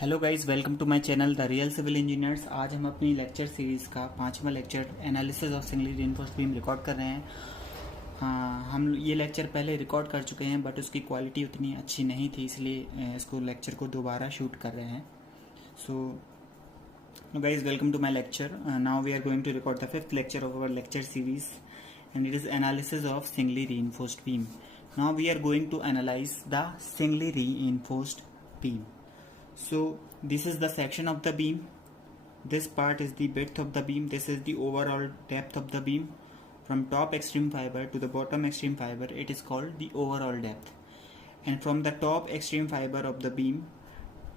Hello guys, welcome to my channel the real civil engineers. आज हम अपनी lecture series का 5वां lecture analysis of singly reinforced beam record कर रहे हैं। हम ये लेक्चर पहले रिकॉर्ड कर चुके हैं बट उसकी क्वालिटी उतनी अच्छी नहीं थी, इसलिए इसको लेक्चर को दोबारा शूट कर रहे हैं। So guys, welcome to my lecture. Now we are going to record the 5th lecture of our lecture series and it is analysis of singly reinforced beam. Now we are going to analyse the singly reinforced beam. So this is the section of the beam. This part is the width of the beam. This is the overall depth of the beam. From top extreme fiber to the bottom extreme fiber, it is called the overall depth. And from the top extreme fiber of the beam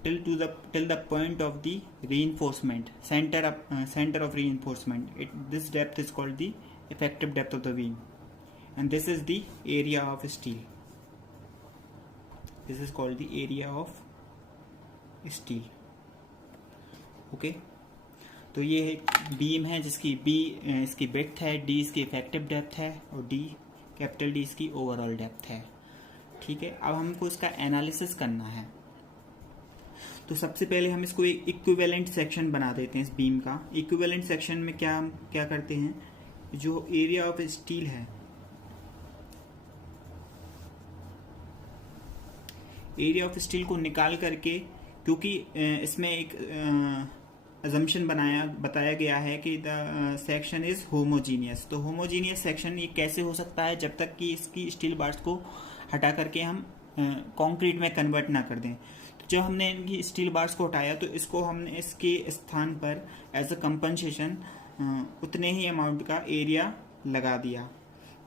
till the point of the reinforcement, center of reinforcement, this depth is called the effective depth of the beam. And this is the area of steel. This is called the area of steel. Okay, तो ये beam है जिसकी B इसकी width है, D इसकी effective depth है और D capital D इसकी ओवरऑल डेप्थ है. ठीक है, अब हमको इसका एनालिसिस करना है. तो सबसे पहले हम इसको एक इक्विवेलेंट सेक्शन बना देते हैं. इस बीम का इक्विवेलेंट सेक्शन में क्या करते हैं, जो एरिया ऑफ स्टील है, एरिया ऑफ स्टील को निकाल करके, क्योंकि इसमें एक अजम्पशन बताया गया है कि द सेक्शन इज होमोजीनियस. तो होमोजीनियस सेक्शन ये कैसे हो सकता है, जब तक कि इसकी स्टील बार्स को हटा करके हम कंक्रीट में कन्वर्ट ना कर दें. तो जब हमने इनकी स्टील बार्स को हटाया तो इसको हमने इसके स्थान पर एज अ कंपनसेशन उतने ही अमाउंट का एरिया लगा दिया.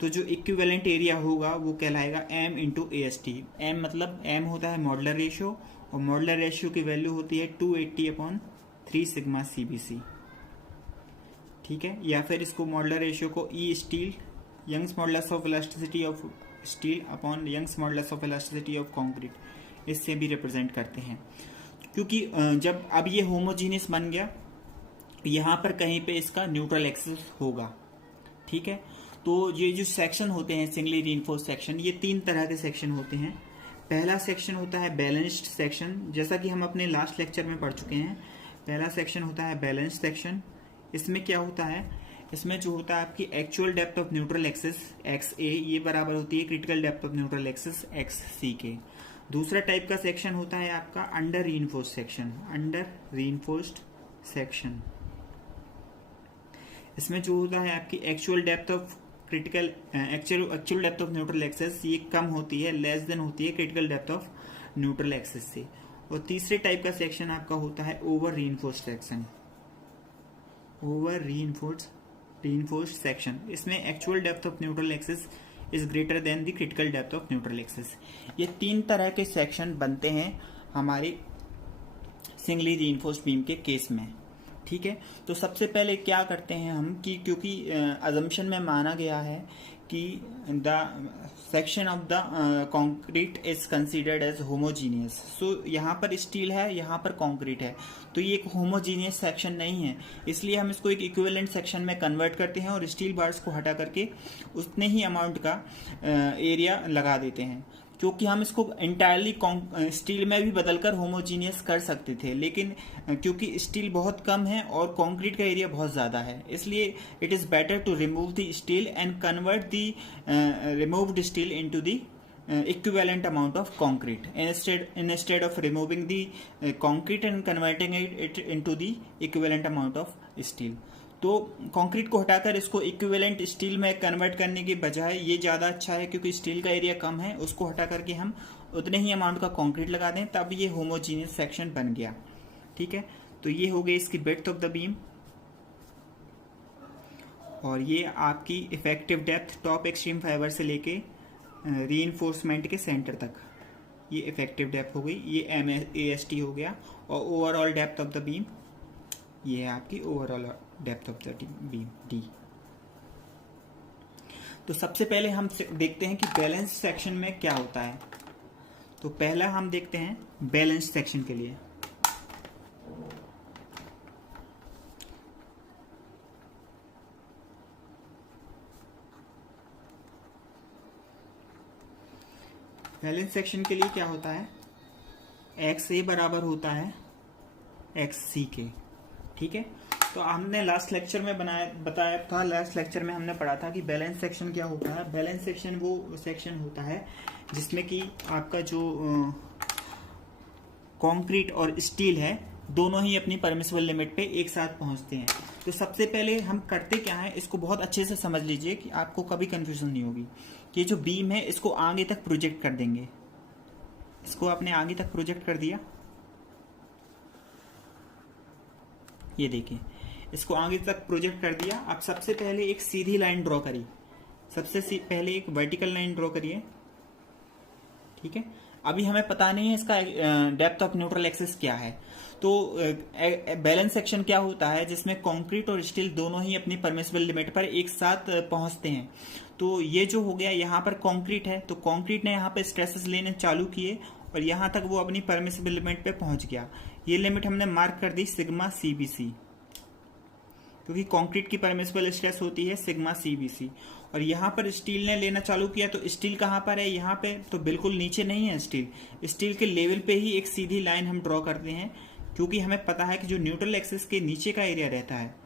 तो जो इक्विवेलेंट एरिया होगा वो कहलाएगा m इंटू AST. m मतलब m होता है मॉडुलर रेशियो, और मॉडुलर रेशियो की वैल्यू होती है 280/3 सिग्मा CBC. ठीक है, या फिर इसको मॉडुलर रेशियो को E steel Young's modulus of elasticity of steel upon Young's modulus of elasticity of concrete, इससे भी रिप्रेजेंट करते हैं. क्योंकि जब अब ये होमोजीनियस बन गया, यहाँ पर कहीं पे इसका न्यूट्रल एक्सिस होगा. ठीक है, तो ये जो सेक्शन होते हैं सिंगली रीइंफोर्स्ड सेक्शन, ये 3 तरह के सेक्शन होते हैं. पहला सेक्शन होता है बैलेंस्ड सेक्शन, जैसा कि हम अपने लास्ट लेक्चर में पढ़ चुके हैं. पहला सेक्शन होता है बैलेंस्ड सेक्शन. इसमें क्या होता है, इसमें जो होता है आपकी actual depth of neutral axis XA, ये बराबर होती है critical depth of neutral axis XC के. दूसरा टाइप का सेक्शन होता है आपका under reinforced section. Under reinforced section, इसमें जो होता है आपकी actual depth of actual depth of neutral axis ये कम होती है, लेस देन होती है critical depth of neutral axis से. और तीसरे टाइप का सेक्शन आपका होता है over reinforced section. Over reinforced section, इसमें actual depth of neutral axis is greater than the critical depth of neutral axis. ये 3 तरह के सेक्शन बनते हैं हमारे सिंगली रीइंफोर्स्ड बीम के केस में. ठीक है, तो सबसे पहले क्या करते हैं हम कि क्योंकि अजम्पशन में माना गया है कि the section of the concrete is considered as homogeneous. So यहाँ पर स्टील है, यहाँ पर कंक्रीट है, तो ये एक होमोजीनियस सेक्शन नहीं है. इसलिए हम इसको एक इक्विवेलेंट सेक्शन में कन्वर्ट करते हैं और स्टील बार्स को हटा करके उतने ही अमाउंट का एरिया लगा देते हैं. क्योंकि हम इसको इंटायरली स्टील में भी बदलकर होमोजीनियस कर सकते थे, लेकिन क्योंकि स्टील बहुत कम है और कंक्रीट का एरिया बहुत ज़्यादा है, इसलिए it is better to remove the steel and convert the removed steel into the equivalent amount of concrete instead of removing the concrete and converting it into the equivalent amount of steel. तो concrete को हटाकर इसको equivalent steel में convert करने की बजाय ये ज़्यादा अच्छा है, क्योंकि स्टील का एरिया कम है, उसको हटा करके हम उतने ही अमाउंट का कंक्रीट लगा दें, तब ये होमोजीनियस सेक्शन बन गया. ठीक है, तो ये हो गई इसकी विड्थ ऑफ द बीम, और ये आपकी effective depth top extreme fibre से लेके रीइंफोर्समेंट के सेंटर तक, ये इफेक्टिव डेप्थ हो गई. ये AST हो गया. और overall depth of the beam, ये है आपकी overall depth of the beam D. तो सबसे पहले हम देखते हैं कि बैलेंस सेक्शन में क्या होता है. तो पहला हम देखते हैं बैलेंस सेक्शन के लिए. बैलेंस सेक्शन के लिए क्या होता है, XA बराबर होता है एक्स सी के। ठीक है, तो हमने लास्ट लेक्चर में बताया था, लास्ट लेक्चर में हमने पढ़ा था कि बैलेंस सेक्शन क्या होता है। बैलेंस सेक्शन वो सेक्शन होता है जिसमें कि आपका जो कंक्रीट और स्टील है दोनों ही अपनी परमिसिबल लिमिट पे एक साथ पहुंचते हैं। तो सबसे पहले हम करते क्या है, इसको बहुत अच्छे से समझ लीजिए कि आपको कभी कंफ्यूजन नहीं होगी। कि ये जो बीम है इसको आगे तक प्रोजेक्ट कर देंगे, इसको आपने आगे तक प्रोजेक्ट कर दिया, ये देखिए इसको आगे तक प्रोजेक्ट कर दिया। आप सबसे पहले एक सीधी लाइन ड्रॉ करिए, सबसे पहले एक वर्टिकल लाइन ड्रॉ करिए। ठीक है, अभी हमें पता नहीं है इसका डेप्थ ऑफ न्यूट्रल एक्सिस क्या है। तो बैलेंस सेक्शन क्या होता है, जिसमें कंक्रीट और स्टील दोनों ही अपनी परमिसिबल लिमिट पर एक साथ पहुंचते हैं। तो ये जो हो गया, यहाँ पर कंक्रीट है तो कंक्रीट ने यहाँ पे स्ट्रेसेस लेने चालू किए और यहाँ तक वो अपनी परमिसिबल लिमिट पे पहुंच गया। ये लिमिट हमने मार्क कर दी सिग्मा सीबीसी, क्योंकि कंक्रीट की परमिसिबल स्ट्रेस होती है सिग्मा सीबीसी। और यहाँ पर स्टील ने लेना चालू किया, तो स्टील कहाँ पर है, यहाँ पे तो बिल्कुल नीचे नहीं है स्टील। स्टील के लेवल पे ही एक सीधी लाइन हम ड्रॉ करते हैं, क्योंकि हमें पता है कि जो न्यूट्रल एक्सिस के नीचे का एरिया रहता है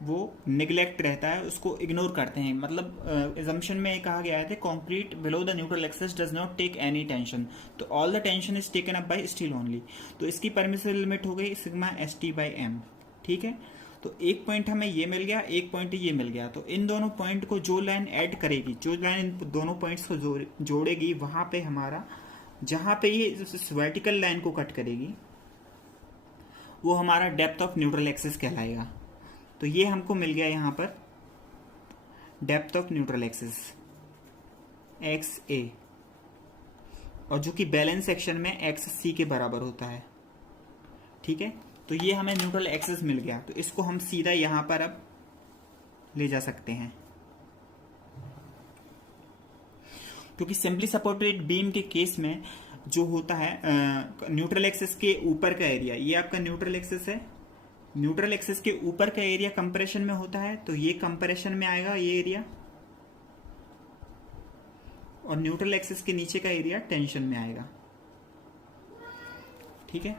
वो निगलेक्ट रहता है, उसको इग्नोर करते हैं। मतलब एजम्पशन में कहा गया है concrete below the neutral axis does not take any tension, तो all the tension is taken up by steel only. तो इसकी परमिसिबल लिमिट हो गई sigma S T by M. ठीक है, तो एक पॉइंट हमें ये मिल गया, एक पॉइंट ये मिल गया। तो इन दोनों पॉइंट को जो लाइन ऐड करेगी, जो लाइन इन दोनों पॉइंट्स को जोड़ेगी, वहां पे हमारा जहां पे ये वर्टिकल लाइन को कट करेगी वो हमारा डेप्थ ऑफ न्यूट्रल एक्सिस कहलाएगा। तो ये हमको मिल गया यहां पर depth of neutral axis x a, और जो कि बैलेंस सेक्शन में एक्स सी के बराबर होता है। ठीक है, तो ये हमें न्यूट्रल एक्सिस मिल गया, तो इसको हम सीधा यहां पर अब ले जा सकते हैं। क्योंकि सिंपली सपोर्टेड बीम के केस में जो होता है न्यूट्रल एक्सिस के ऊपर का एरिया, ये आपका न्यूट्रल एक्सिस है, न्यूट्रल एक्सिस के ऊपर का एरिया कंप्रेशन में होता है, तो ये कंप्रेशन में आएगा ये एरिया, और न्यूट्रल एक्सिस के नीचे का एरिया टेंशन में आएगा। ठीक है,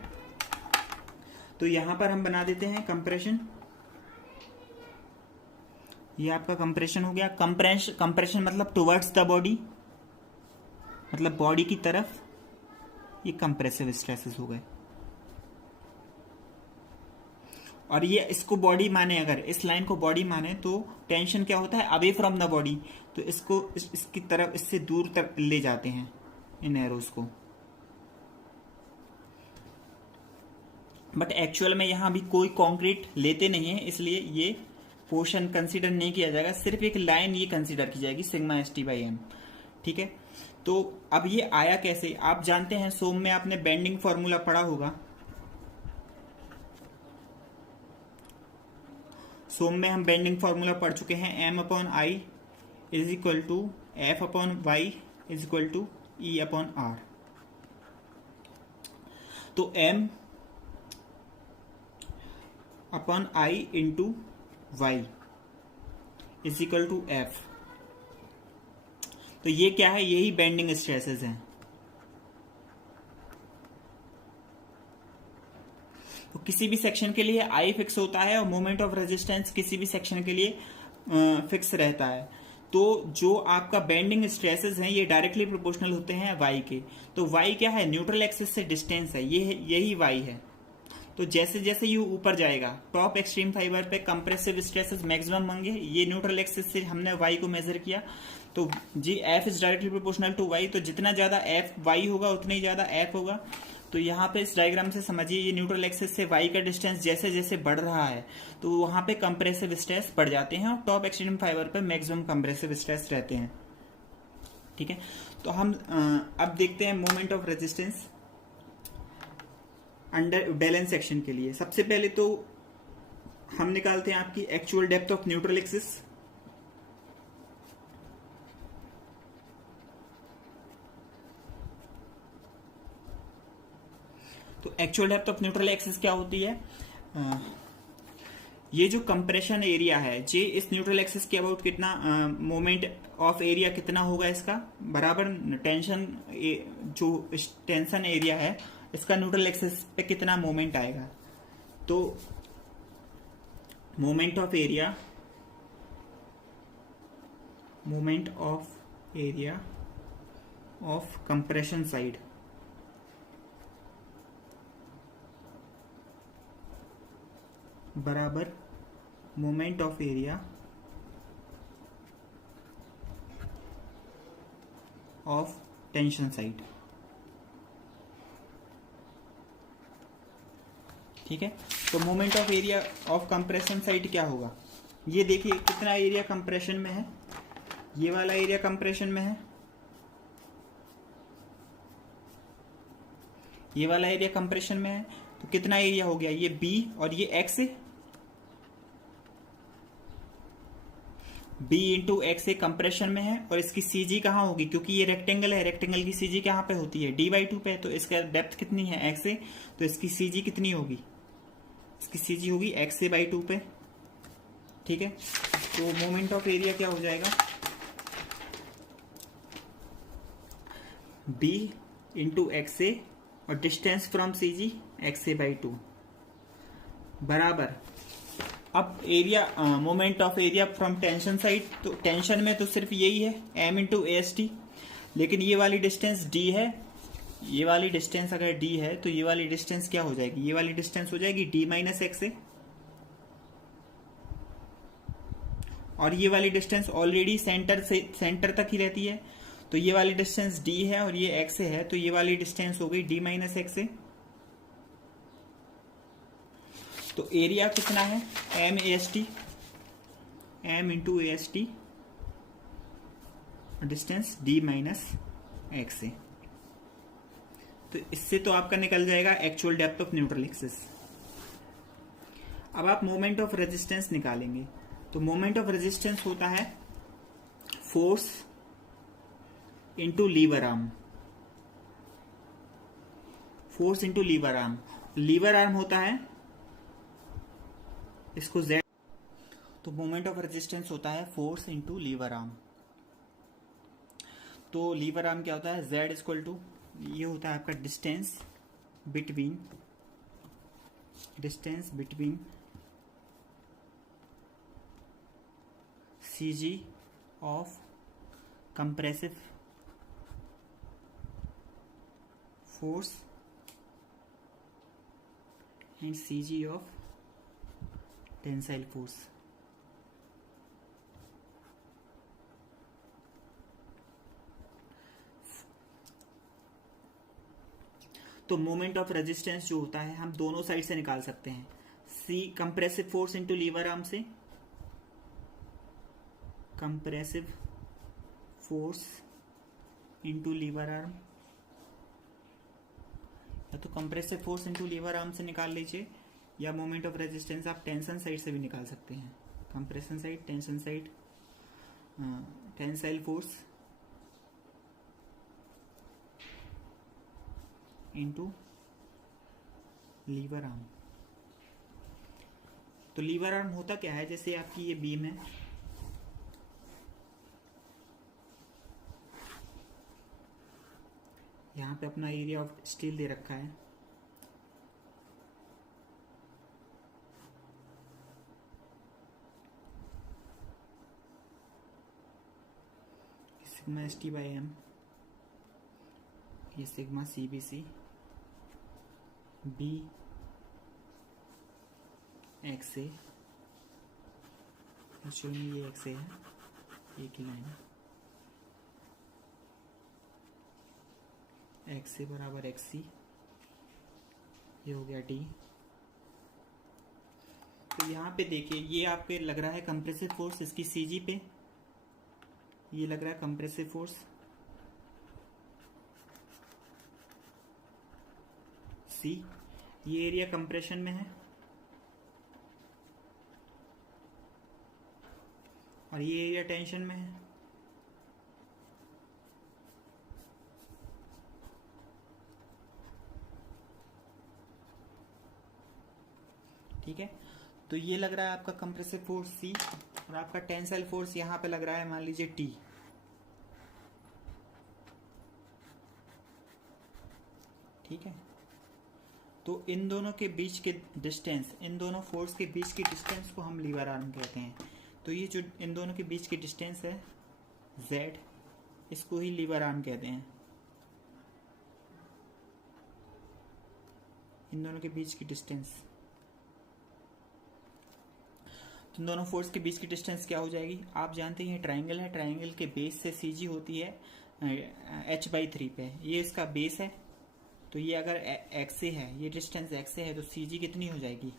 तो यहां पर हम बना देते हैं कंप्रेशन। ये आपका कंप्रेशन हो गया। कंप्रेशन मतलब टुवर्ड्स द बॉडी, मतलब बॉडी की तरफ, ये कंप्रेसिव स्ट्रेसेस हो गए। और ये इसको बॉडी माने, अगर इस लाइन को बॉडी माने तो टेंशन क्या होता है, अवे फ्रॉम द बॉडी, तो इसको इसकी तरफ, इससे दूर तक ले जाते हैं इन एरोज को। बट एक्चुअल में यहां भी कोई कंक्रीट लेते नहीं है, इसलिए ये पोर्शन कंसीडर नहीं किया जाएगा, सिर्फ एक लाइन ये कंसीडर की जाएगी sigma S T by M. ठीक है, तो अब ये आया कैसे, आप जानते हैं सोम में आपने बेंडिंग फॉर्मूला पढ़ा होगा। सोम में हम बेंडिंग फॉर्मूला पढ़ चुके हैं, M upon I is equal to F upon Y is equal to E upon R. तो M upon I into Y is equal to F. तो ये क्या है, यही बेंडिंग स्ट्रेसेस हैं। तो किसी भी सेक्शन के लिए आई फिक्स होता है और मोमेंट ऑफ रेजिस्टेंस किसी भी सेक्शन के लिए फिक्स रहता है। तो जो आपका बेंडिंग स्ट्रेसेस हैं ये डायरेक्टली प्रोपोर्शनल होते हैं वाई के। तो वाई क्या है, न्यूट्रल एक्सिस से डिस्टेंस है, यही वाई है। तो जैसे जैसे ये ऊपर जाएगा, टॉप एक्सट्रीम फाइबर पे कंप्रेसिव स्ट्रेसेस मैक्सिमम होंगे, ये न्यूट्रल एक्सिस से हमने वाई को मेजर किया, तो G F is directly proportional to Y. तो जितना ज्यादा एफ वाई होगा उतना ही ज्यादा एफ होगा। तो यहाँ पे इस डायग्राम से समझिए, ये न्यूट्रल एक्सिस से वाई का डिस्टेंस जैसे जैसे बढ़ रहा है तो वहां पे कंप्रेसिव स्ट्रेस बढ़ जाते हैं और टॉप एक्सट्रीम फाइबर पे मैक्सिमम कंप्रेसिव स्ट्रेस रहते हैं। ठीक है, तो हम अब देखते हैं moment of resistance under balance section के लिए। सबसे पहले तो हम निकालते हैं आपकी actual depth of neutral axis. तो actual depth of neutral axis क्या होती है, ये जो कंप्रेशन एरिया है जे इस न्यूट्रल एक्सिस के अबाउट कितना मोमेंट ऑफ एरिया कितना होगा इसका, बराबर टेंशन जो टेंशन एरिया है इसका न्यूट्रल एक्सिस पे कितना मोमेंट आएगा। तो moment of area of compression side बराबर moment of area of tension side. ठीक है, तो moment of area of compression side क्या होगा, ये देखिए कितना एरिया कंप्रेशन में है, ये वाला एरिया कंप्रेशन में है, ये वाला एरिया कंप्रेशन में है, तो कितना एरिया हो गया, ये B और ये X है, B इंटू एक्स कंप्रेशन में है, और इसकी CG कहाँ होगी, क्योंकि ये रेक्टेंगल है, रेक्टेंगल की CG कहाँ पे होती है, D/2 पे, तो इसका डेप्थ कितनी है X है, तो इसकी CG कितनी होगी, इसकी CG होगी X/2 पे। ठीक है, तो मोमेंट ऑफ एरिया क्या हो जाएगा, B इंटू एक्स और डिस्टेंस फ्रॉम CG X/2 बराबर, अब area moment of area from tension side, तो टेंशन में तो सिर्फ यही है M इंटू AST, लेकिन ये वाली डिस्टेंस D है, ये वाली डिस्टेंस अगर D है तो ये वाली डिस्टेंस क्या हो जाएगी, ये वाली डिस्टेंस हो जाएगी D माइनस एक्स, और ये वाली डिस्टेंस ऑलरेडी सेंटर से सेंटर तक ही रहती है, तो ये वाली डिस्टेंस D है और ये x है, तो ये वाली डिस्टेंस हो गई D माइनस एक्स। तो एरिया कितना है M into AST, distance D minus x. तो इससे तो आपका निकल जाएगा actual depth of neutral axis. अब आप मोमेंट ऑफ रेजिस्टेंस निकालेंगे, तो मोमेंट ऑफ रेजिस्टेंस होता है force into lever arm, force into lever arm, lever arm होता है इसको Z, तो मोमेंट ऑफ रेजिस्टेंस होता है फोर्स इंटू लीवर आर्म। तो लीवर आर्म क्या होता है, Z इक्वल टू, ये होता है आपका distance between CG of compressive force and CG of tensile force. तो मोमेंट ऑफ रेजिस्टेंस जो होता है हम दोनों साइड से निकाल सकते हैं, C compressive force into lever arm से, compressive force into lever arm, या तो compressive force into lever arm से निकाल लीजिए, या मोमेंट ऑफ रेजिस्टेंस आप टेंशन साइड से भी निकाल सकते हैं, compression side, tension side, tensile force into lever arm. तो लीवर आर्म होता क्या है, जैसे आपकी ये बीम है, यहाँ पे अपना एरिया ऑफ स्टील दे रखा है, सिग्मा ST/M, ये sigma CBC, B XA, actually में ये XA है, एक ही लाइन है, XA बराबर XC, ये हो गया D। तो यहाँ पे देखिए ये आपके लग रहा है कंप्रेसिव फोर्स, इसकी CG पे ये लग रहा है कंप्रेसिव फोर्स C, ये एरिया कंप्रेशन में है और ये एरिया टेंशन में है। ठीक है, तो ये लग रहा है आपका कंप्रेसिव फोर्स C, और आपका टेंसाइल फोर्स यहाँ पे लग रहा है मान लीजिए T। ठीक है, तो इन दोनों के बीच के डिस्टेंस, इन दोनों फोर्स के बीच की डिस्टेंस को हम लीवर आर्म कहते हैं। तो ये जो इन दोनों के बीच की डिस्टेंस है z, इसको ही लीवर आर्म कहते हैं। इन दोनों के बीच की डिस्टेंस, तो इन दोनों फोर्स के बीच की डिस्टेंस क्या हो जाएगी? आप जानते हैं ट्राइंगल है, ट्राइंगल के बेस से CG होती है h/3 पे, ये इसका बेस है। तो ये अगर XA है, ये डिस्टेंस XA है, तो CG कितनी हो जाएगी?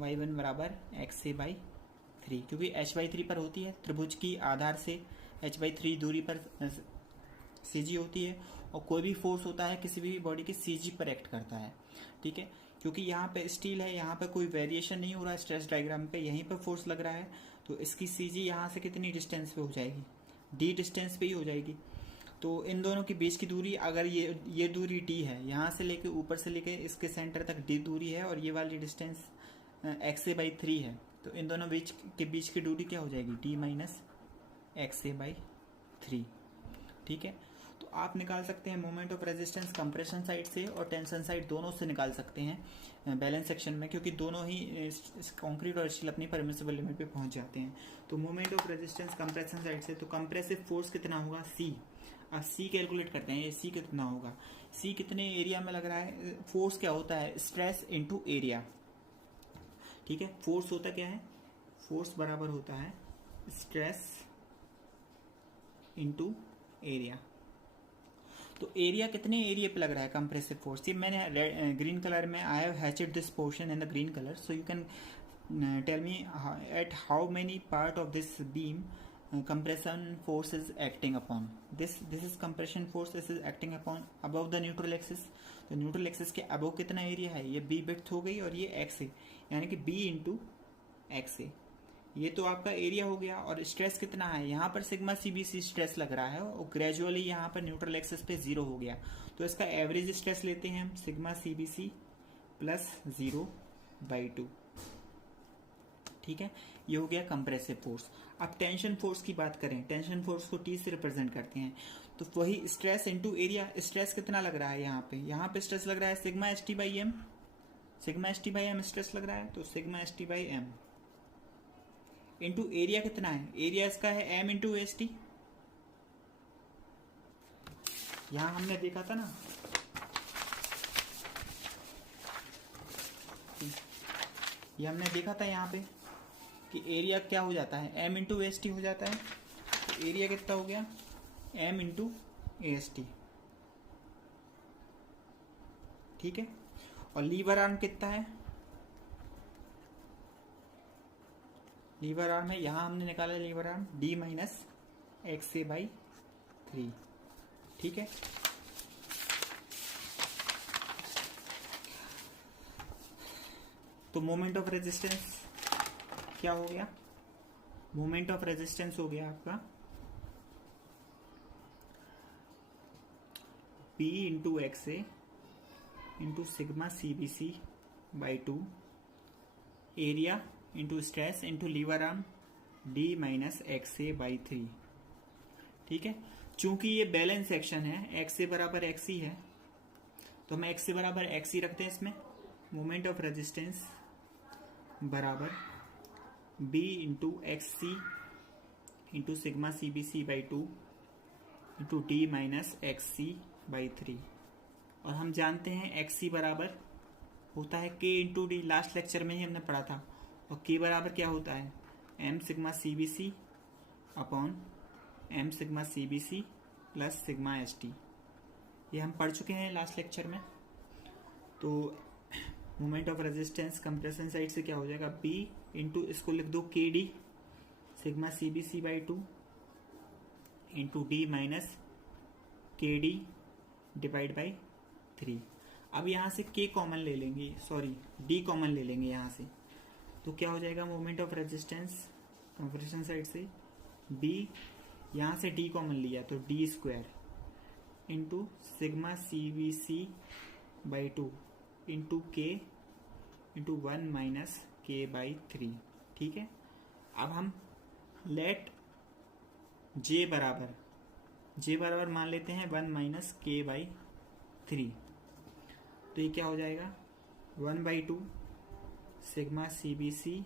y1 बराबर XA/3, क्योंकि h/3 पर होती है। त्रिभुज की आधार से h/3 दूरी पर CG होती है, और कोई भी फोर्स होता है किसी भी बॉडी के CG पर एक्ट करता है, ठीक है। क्योंकि यहाँ पे स्टील है, यहाँ पे कोई वेरिएशन नहीं हो रहा है स्ट्रेस डायग्राम पे, यहीं पर फोर्स लग रहा है, तो इसकी CG यहाँ से कितनी डिस्टेंस पे हो जाएगी? D डिस्टेंस पे ही हो जाएगी। तो इन दोनों के बीच की दूरी, अगर ये दूरी D है, यहाँ से लेके ऊपर से लेके इसके सेंटर तक D दूरी है, और ये वाली डिस्टेंस XA/3 है, तो इन दोनों के बीच की दूरी क्या हो जाएगी? D माइनस XA/3, ठीक है। तो आप निकाल सकते हैं moment of resistance compression side से और टेंशन साइड, दोनों से निकाल सकते हैं बैलेंस सेक्शन में, क्योंकि दोनों ही कंक्रीट और स्टील अपनी परमिसिबल लिमिट पे पहुंच जाते हैं। तो moment of resistance compression side से, तो कंप्रेसिव फोर्स कितना होगा? C। अब C कैलकुलेट करते हैं, ये C कितना होगा? C कितने एरिया में लग रहा है? फोर्स क्या होता है? स्ट्रेस इंटू एरिया, ठीक है। फोर्स होता क्या है? फोर्स बराबर होता है स्ट्रेस इंटू एरिया। तो एरिया कितने एरिया पे लग रहा है कंप्रेसिव फोर्स? ये मैंने ग्रीन कलर में, I have hatched this portion in the green colour, so you can tell me at how many part of this beam compression force is acting upon. This is compression force, this is acting upon above the neutral axis. तो neutral axis के above कितना area है? ये B width हो गई, और ये x है, यानी कि B इंटू एक्स है। ये तो आपका एरिया हो गया। और स्ट्रेस कितना है? यहाँ पर सिग्मा CBC स्ट्रेस लग रहा है, और ग्रेजुअली यहाँ पर न्यूट्रल एक्सिस पे 0 हो गया, तो इसका एवरेज स्ट्रेस लेते हैं हम, सिग्मा CBC प्लस 0/2, ठीक है। ये हो गया कंप्रेसिव फोर्स। अब टेंशन फोर्स की बात करें, टेंशन फोर्स को T से रिप्रेजेंट करते हैं, तो वही स्ट्रेस इनटू एरिया। स्ट्रेस कितना लग रहा है यहाँ पे स्ट्रेस लग रहा है sigma ST/m, sigma ST/m stress लग रहा है, तो सिग्मा ST/m इंटू एरिया कितना है? एरिया इसका है m इंटू ST। यहां हमने देखा था ना, ये हमने देखा था यहाँ पे कि एरिया क्या हो जाता है? m इंटू ST हो जाता है। तो एरिया कितना हो गया? m इंटू ST, ठीक है। और लीवर आर्म कितना है? लीवर आर्म है, यहां हमने निकाला liver arm D minus XA/3, ठीक है। तो मोमेंट ऑफ रेजिस्टेंस क्या हो गया? मोमेंट ऑफ रेजिस्टेंस हो गया आपका P into XA into sigma CBC/2, area into stress into lever arm D minus XA/3, ठीक है। चूंकि ये बैलेंस सेक्शन है, XA बराबर XC है, तो हम XA बराबर XC रखते हैं इसमें। मोमेंट ऑफ रेजिस्टेंस बराबर B into XC into sigma CBC/2 into D minus XC/3। और हम जानते हैं XC बराबर होता है K into D, last lecture में ही हमने पढ़ा था। और K बराबर क्या होता है? M sigma CBC upon M sigma CBC plus sigma ST, ये हम पढ़ चुके हैं लास्ट लेक्चर में। तो moment of resistance compression side से क्या हो जाएगा? B इंटू, इसको लिख दो KD sigma CBC/2 into D minus KD divide by 3। अब यहाँ से K कॉमन ले लेंगे, सॉरी D कॉमन ले लेंगे यहाँ से, तो क्या हो जाएगा? Moment of resistance compression side से B, यहाँ से D कॉमन लिया तो D square into sigma CBC/2 into K into 1 minus K/3, ठीक है। अब हम लेट J बराबर मान लेते हैं 1 माइनस K/3, तो ये क्या हो जाएगा? 1/2 sigma CBC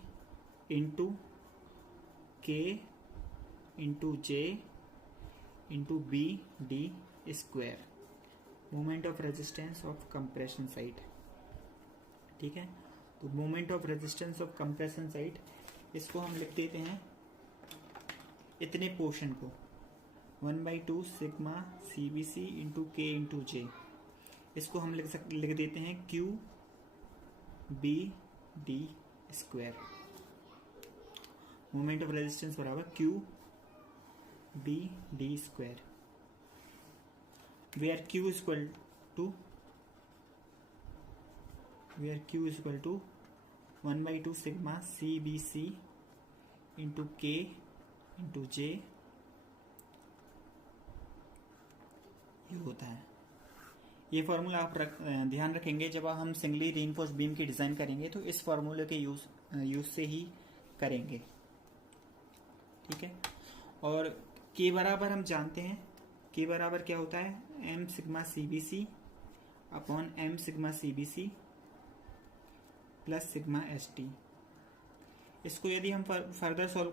into K into J into BD square, moment of resistance of compression side. ठीक है, तो moment of resistance of compression side, इसको हम लिख देते हैं इतने पोर्शन को 1/2 sigma CBC into K into J, इसको हम लिख देते हैं QBD square. Moment of resistance बराबर QBD square, where Q equal to 1/2 sigma CBC into K into J, ये होता है। ये फॉर्मूला आप ध्यान रखेंगे जब हम सिंगली रीइंफोर्स्ड बीम की डिज़ाइन करेंगे तो इस फॉर्मूले के यूज से ही करेंगे। ठीक है, और K बराबर हम जानते हैं, K बराबर क्या होता है, M sigma CBC upon M sigma CBC plus sigma ST। इसको यदि हम फर्दर सॉल्व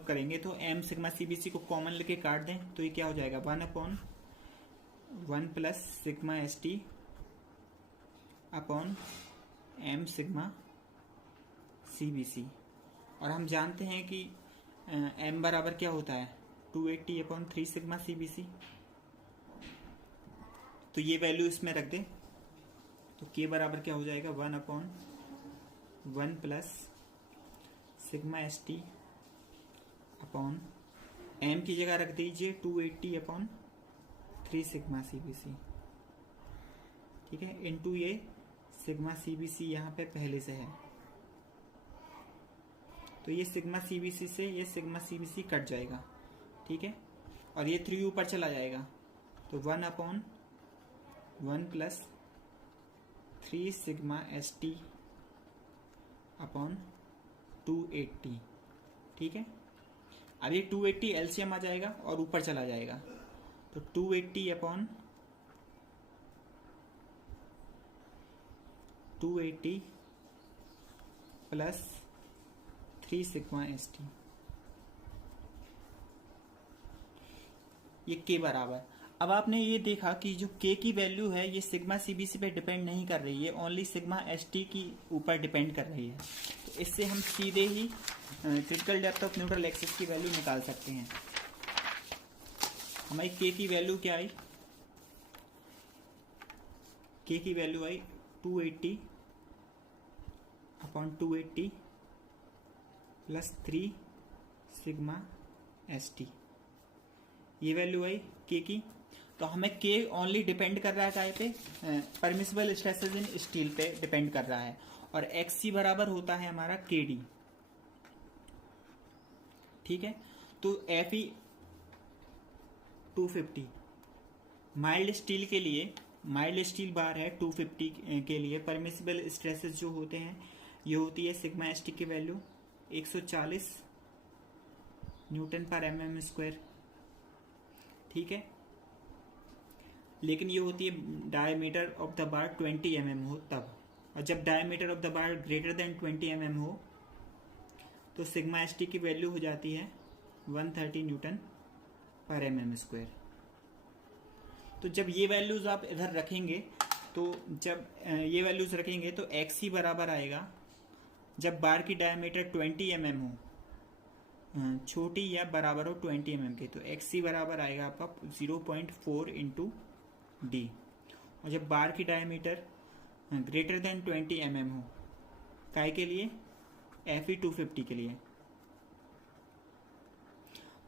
करेंगे तो M सिग्मा CBC को कॉमन लेके काट दें तो ये क्या हो जाएगा, 1/1 plus sigma ST upon M sigma CBC। और हम जानते हैं कि M बराबर क्या होता है, 280/3 सिग्मा CBC। तो ये वैल्यू इसमें रख दें तो K बराबर क्या हो जाएगा, 1/1 plus sigma ST upon M की जगह रख दीजिए 280/3 सिग्मा CBC। ठीक है, इनटू ये सिग्मा CBC यहाँ पे पहले से है, तो ये सिग्मा CBC से ये सिग्मा CBC कट जाएगा। ठीक है, और ये 3 ऊपर चला जाएगा तो 1/1 प्लस 3 सिग्मा ST अपॉन 280। ठीक है, अब ये 280 LCM आ जाएगा और ऊपर चला जाएगा तो 280 प्लस 3 सिग्मा ST, ये K बराबर। अब आपने ये देखा कि जो K की वैल्यू है ये सिग्मा CBC पे डिपेंड नहीं कर रही है, ओनली सिग्मा ST की ऊपर डिपेंड कर रही है। तो इससे हम सीधे ही critical depth of neutral axis की वैल्यू निकाल सकते हैं। हमारी K की वैल्यू क्या आई, K की वैल्यू आई 280/280 प्लस 3 सिग्मा ST, ये वैल्यू आई K की। तो हमें K ओनली डिपेंड कर रहा है काय पे, परमिसिबल स्ट्रेसेस इन स्टील पे डिपेंड कर रहा है, और XC बराबर होता है हमारा KD। ठीक है, तो FE 250 माइल्ड स्टील के लिए, माइल्ड स्टील बार है 250 के लिए परमिसिबल स्ट्रेसेस जो होते हैं ये होती है सिग्मा ST की वैल्यू 140 Nm/mm²। ठीक है, लेकिन ये होती है diameter of the bar 20 mm हो तब, और जब diameter of the bar greater than 20 mm हो तो सिग्मा ST की वैल्यू हो जाती है 130 Nm/mm²। तो जब ये वैल्यूज आप इधर रखेंगे तो XC बराबर आएगा, जब बार की डायमीटर 20 mm हो, छोटी या बराबर हो 20 mm के, तो XC बराबर आएगा आपका 0.4 इंटू D, और जब बार की डायमीटर ग्रेटर देन 20 mm हो, काय के लिए, FE 250 के लिए,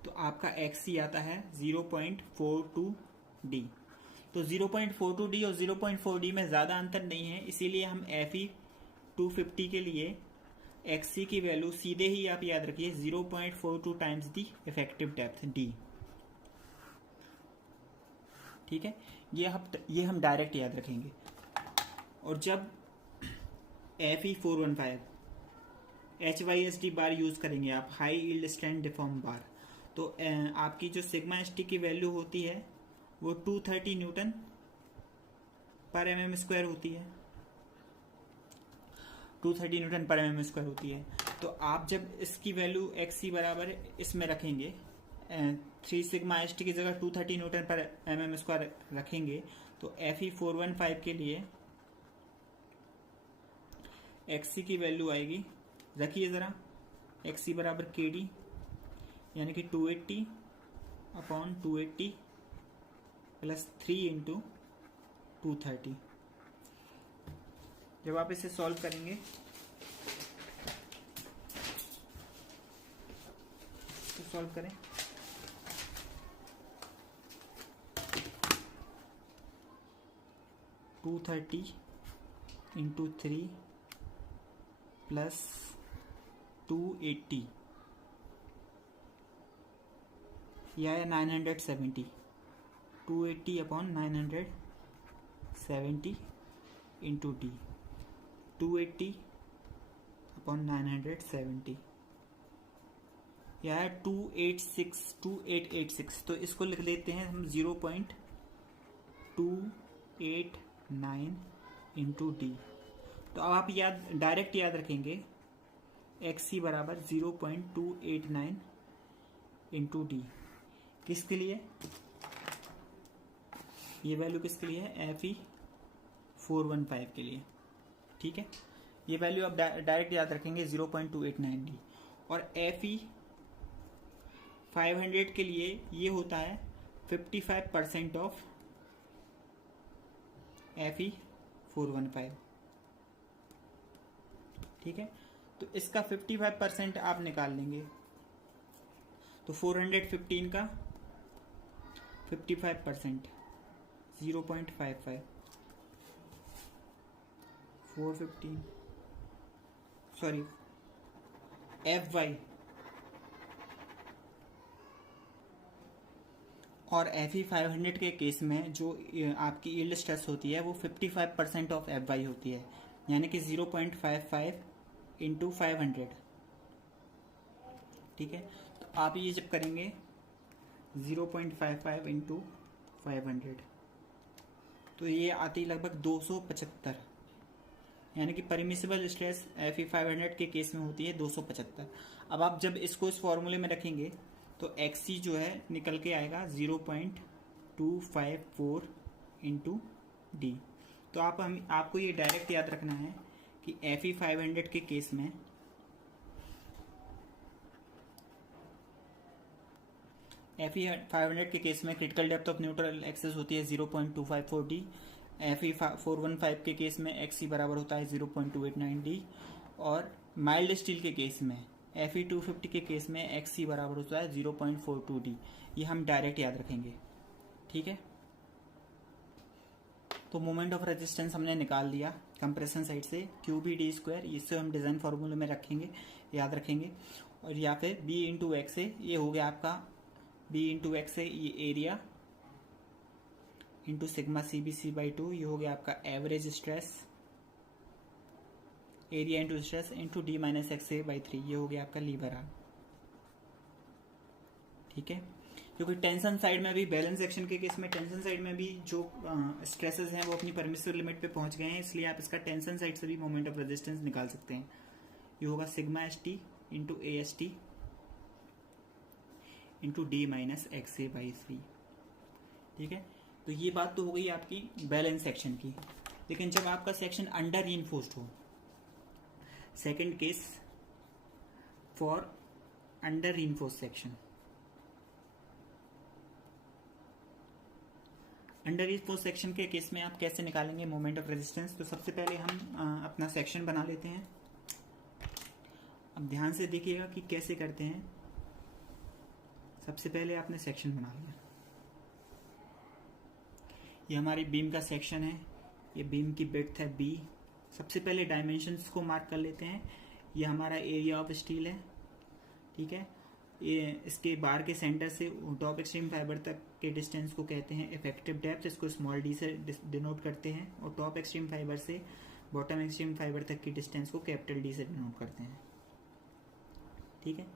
तो आपका XC आता है 0.42D। तो 0.42D और 0.4D में ज़्यादा अंतर नहीं है, इसीलिए हम FE 250 के लिए XC की वैल्यू सीधे ही आप याद रखिए 0.42 times the effective depth D। ठीक है, ये हम डायरेक्ट याद रखेंगे। और जब FE 415 HYSD बार यूज करेंगे आप, हाई यील्ड स्ट्रेंथ डिफॉर्म बार, तो आपकी जो सिग्मा ST की वैल्यू होती है वो 230 Nm पर mm स्क्वायर होती है, 230 न्यूटन पर mm स्क्वायर होती है। तो आप जब इसकी वैल्यू xc बराबर इसमें रखेंगे, 3 सिग्मा एस टी की जगह 230 न्यूटन पर mm स्क्वायर रखेंगे, तो Fe 415 के लिए xc की वैल्यू आएगी, रखिए ज़रा, xc बराबर kd यानी कि 280 अपॉन 280 प्लस 3 इंटू 230। जब आप इसे सॉल्व करेंगे तो सॉल्व करें, टू 230 इंटू 3 प्लस 280, यह है 970, 280 अपॉन 970 इंटू डी, 280 अपॉन 970, यह है 2886। तो इसको लिख लेते हैं हम 0.289 इंटू डी। तो अब आप डायरेक्ट याद रखेंगे XC बराबर 0.289 इंटू डी। किसके लिए ये वैल्यू, किसके लिए है? Fe 415 के लिए। ठीक है, ये वैल्यू आप डायरेक्ट याद रखेंगे 0.289 डी। और Fe 500 के लिए ये होता है 55% ऑफ Fe 415। ठीक है, तो इसका 55% आप निकाल लेंगे, तो 415 का 55% 0.55, 415 सॉरी Fy और Fe 500 के केस में जो आपकी यील्ड स्ट्रेस होती है वो 55% ऑफ Fy होती है, यानी कि 0.55 इंटू 500। ठीक है, तो आप ये जब करेंगे 0.55 इंटू 500 तो ये आती लगभग 275, यानी कि परमिसिबल स्ट्रेस Fe 500 के केस में होती है 275। अब आप जब इसको इस फॉर्मूले में रखेंगे तो Xc जो है निकल के आएगा 0.254 इंटू डी। तो आपको ये डायरेक्ट याद रखना है कि Fe 500 के केस में Fe 500 के केस में critical depth of neutral access होती है 0.254 डी। Fe 415 के केस में Xc बराबर होता है 0.289 डी। और माइल्ड स्टील के केस में Fe 250 के केस में Xc बराबर होता है 0.42 डी। ये हम डायरेक्ट याद रखेंगे। ठीक है, तो मोमेंट ऑफ रेजिस्टेंस हमने निकाल लिया कंप्रेशन साइड से, QB_D², इससे हम डिज़ाइन फार्मूले में रखेंगे, याद रखेंगे। और या फिर B इंटू एक्स ए, ये हो गया आपका B इंटू एक्स ए, ये एरिया इंटू सिग्मा CBC/2, ये हो गया आपका average stress, area into stress into D minus XA/3, ये हो गया आपका लीवर आर्म। ठीक है, क्योंकि टेंशन साइड में भी, बैलेंस सेक्शन के केस में टेंशन साइड में भी जो स्ट्रेसेस हैं वो अपनी परमिसिबल लिमिट पे पहुंच गए हैं, इसलिए आप इसका टेंशन साइड से भी मोमेंट ऑफ रेजिस्टेंस निकाल सकते हैं। ये होगा sigma ST into AST into D minus XA/3। ठीक है, तो ये बात तो हो गई आपकी बैलेंस सेक्शन की। लेकिन जब आपका सेक्शन अंडर रीइंफोर्स्ड हो, second case for under reinforced section, under reinforced section के केस में आप कैसे निकालेंगे मोमेंट ऑफ रेजिस्टेंस? तो सबसे पहले हम अपना सेक्शन बना लेते हैं। अब ध्यान से देखिएगा कि कैसे करते हैं। सबसे पहले आपने सेक्शन बना लिया, ये हमारी बीम का सेक्शन है, ये बीम की विड्थ है B। सबसे पहले डायमेंशंस को मार्क कर लेते हैं। ये हमारा एरिया ऑफ स्टील है। ठीक है, ये इसके बार के सेंटर से टॉप एक्सट्रीम फाइबर तक के डिस्टेंस को कहते हैं इफेक्टिव डेप्थ, इसको स्मॉल d से डिनोट करते हैं। और टॉप एक्सट्रीम फाइबर से बॉटम एक्सट्रीम फाइबर तक की डिस्टेंस को कैपिटल D से डिनोट करते हैं। ठीक है,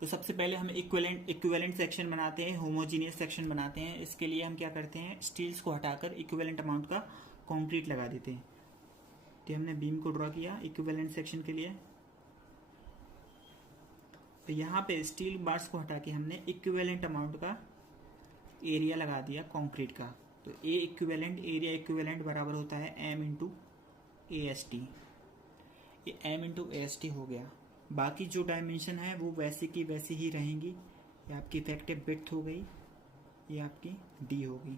तो सबसे पहले हम इक्विवेलेंट सेक्शन बनाते हैं, होमोजीनियस सेक्शन बनाते हैं। इसके लिए हम क्या करते हैं, स्टील्स को हटाकर इक्विवेलेंट अमाउंट का कंक्रीट लगा देते हैं। तो हमने बीम को ड्रॉ किया इक्विवेलेंट सेक्शन के लिए। तो यहाँ पे स्टील बार्स को हटा के हमने इक्विवेलेंट अमाउंट का एरिया लगा दिया कंक्रीट का। तो ए इक्विवेलेंट एरिया इक्विवेलेंट बराबर होता है M into A S T. ये M into A S T हो गया। बाकी जो डायमेंशन है वो वैसे की वैसी ही रहेंगी। ये आपकी इफेक्टिव विड्थ हो गई, ये आपकी डी होगी,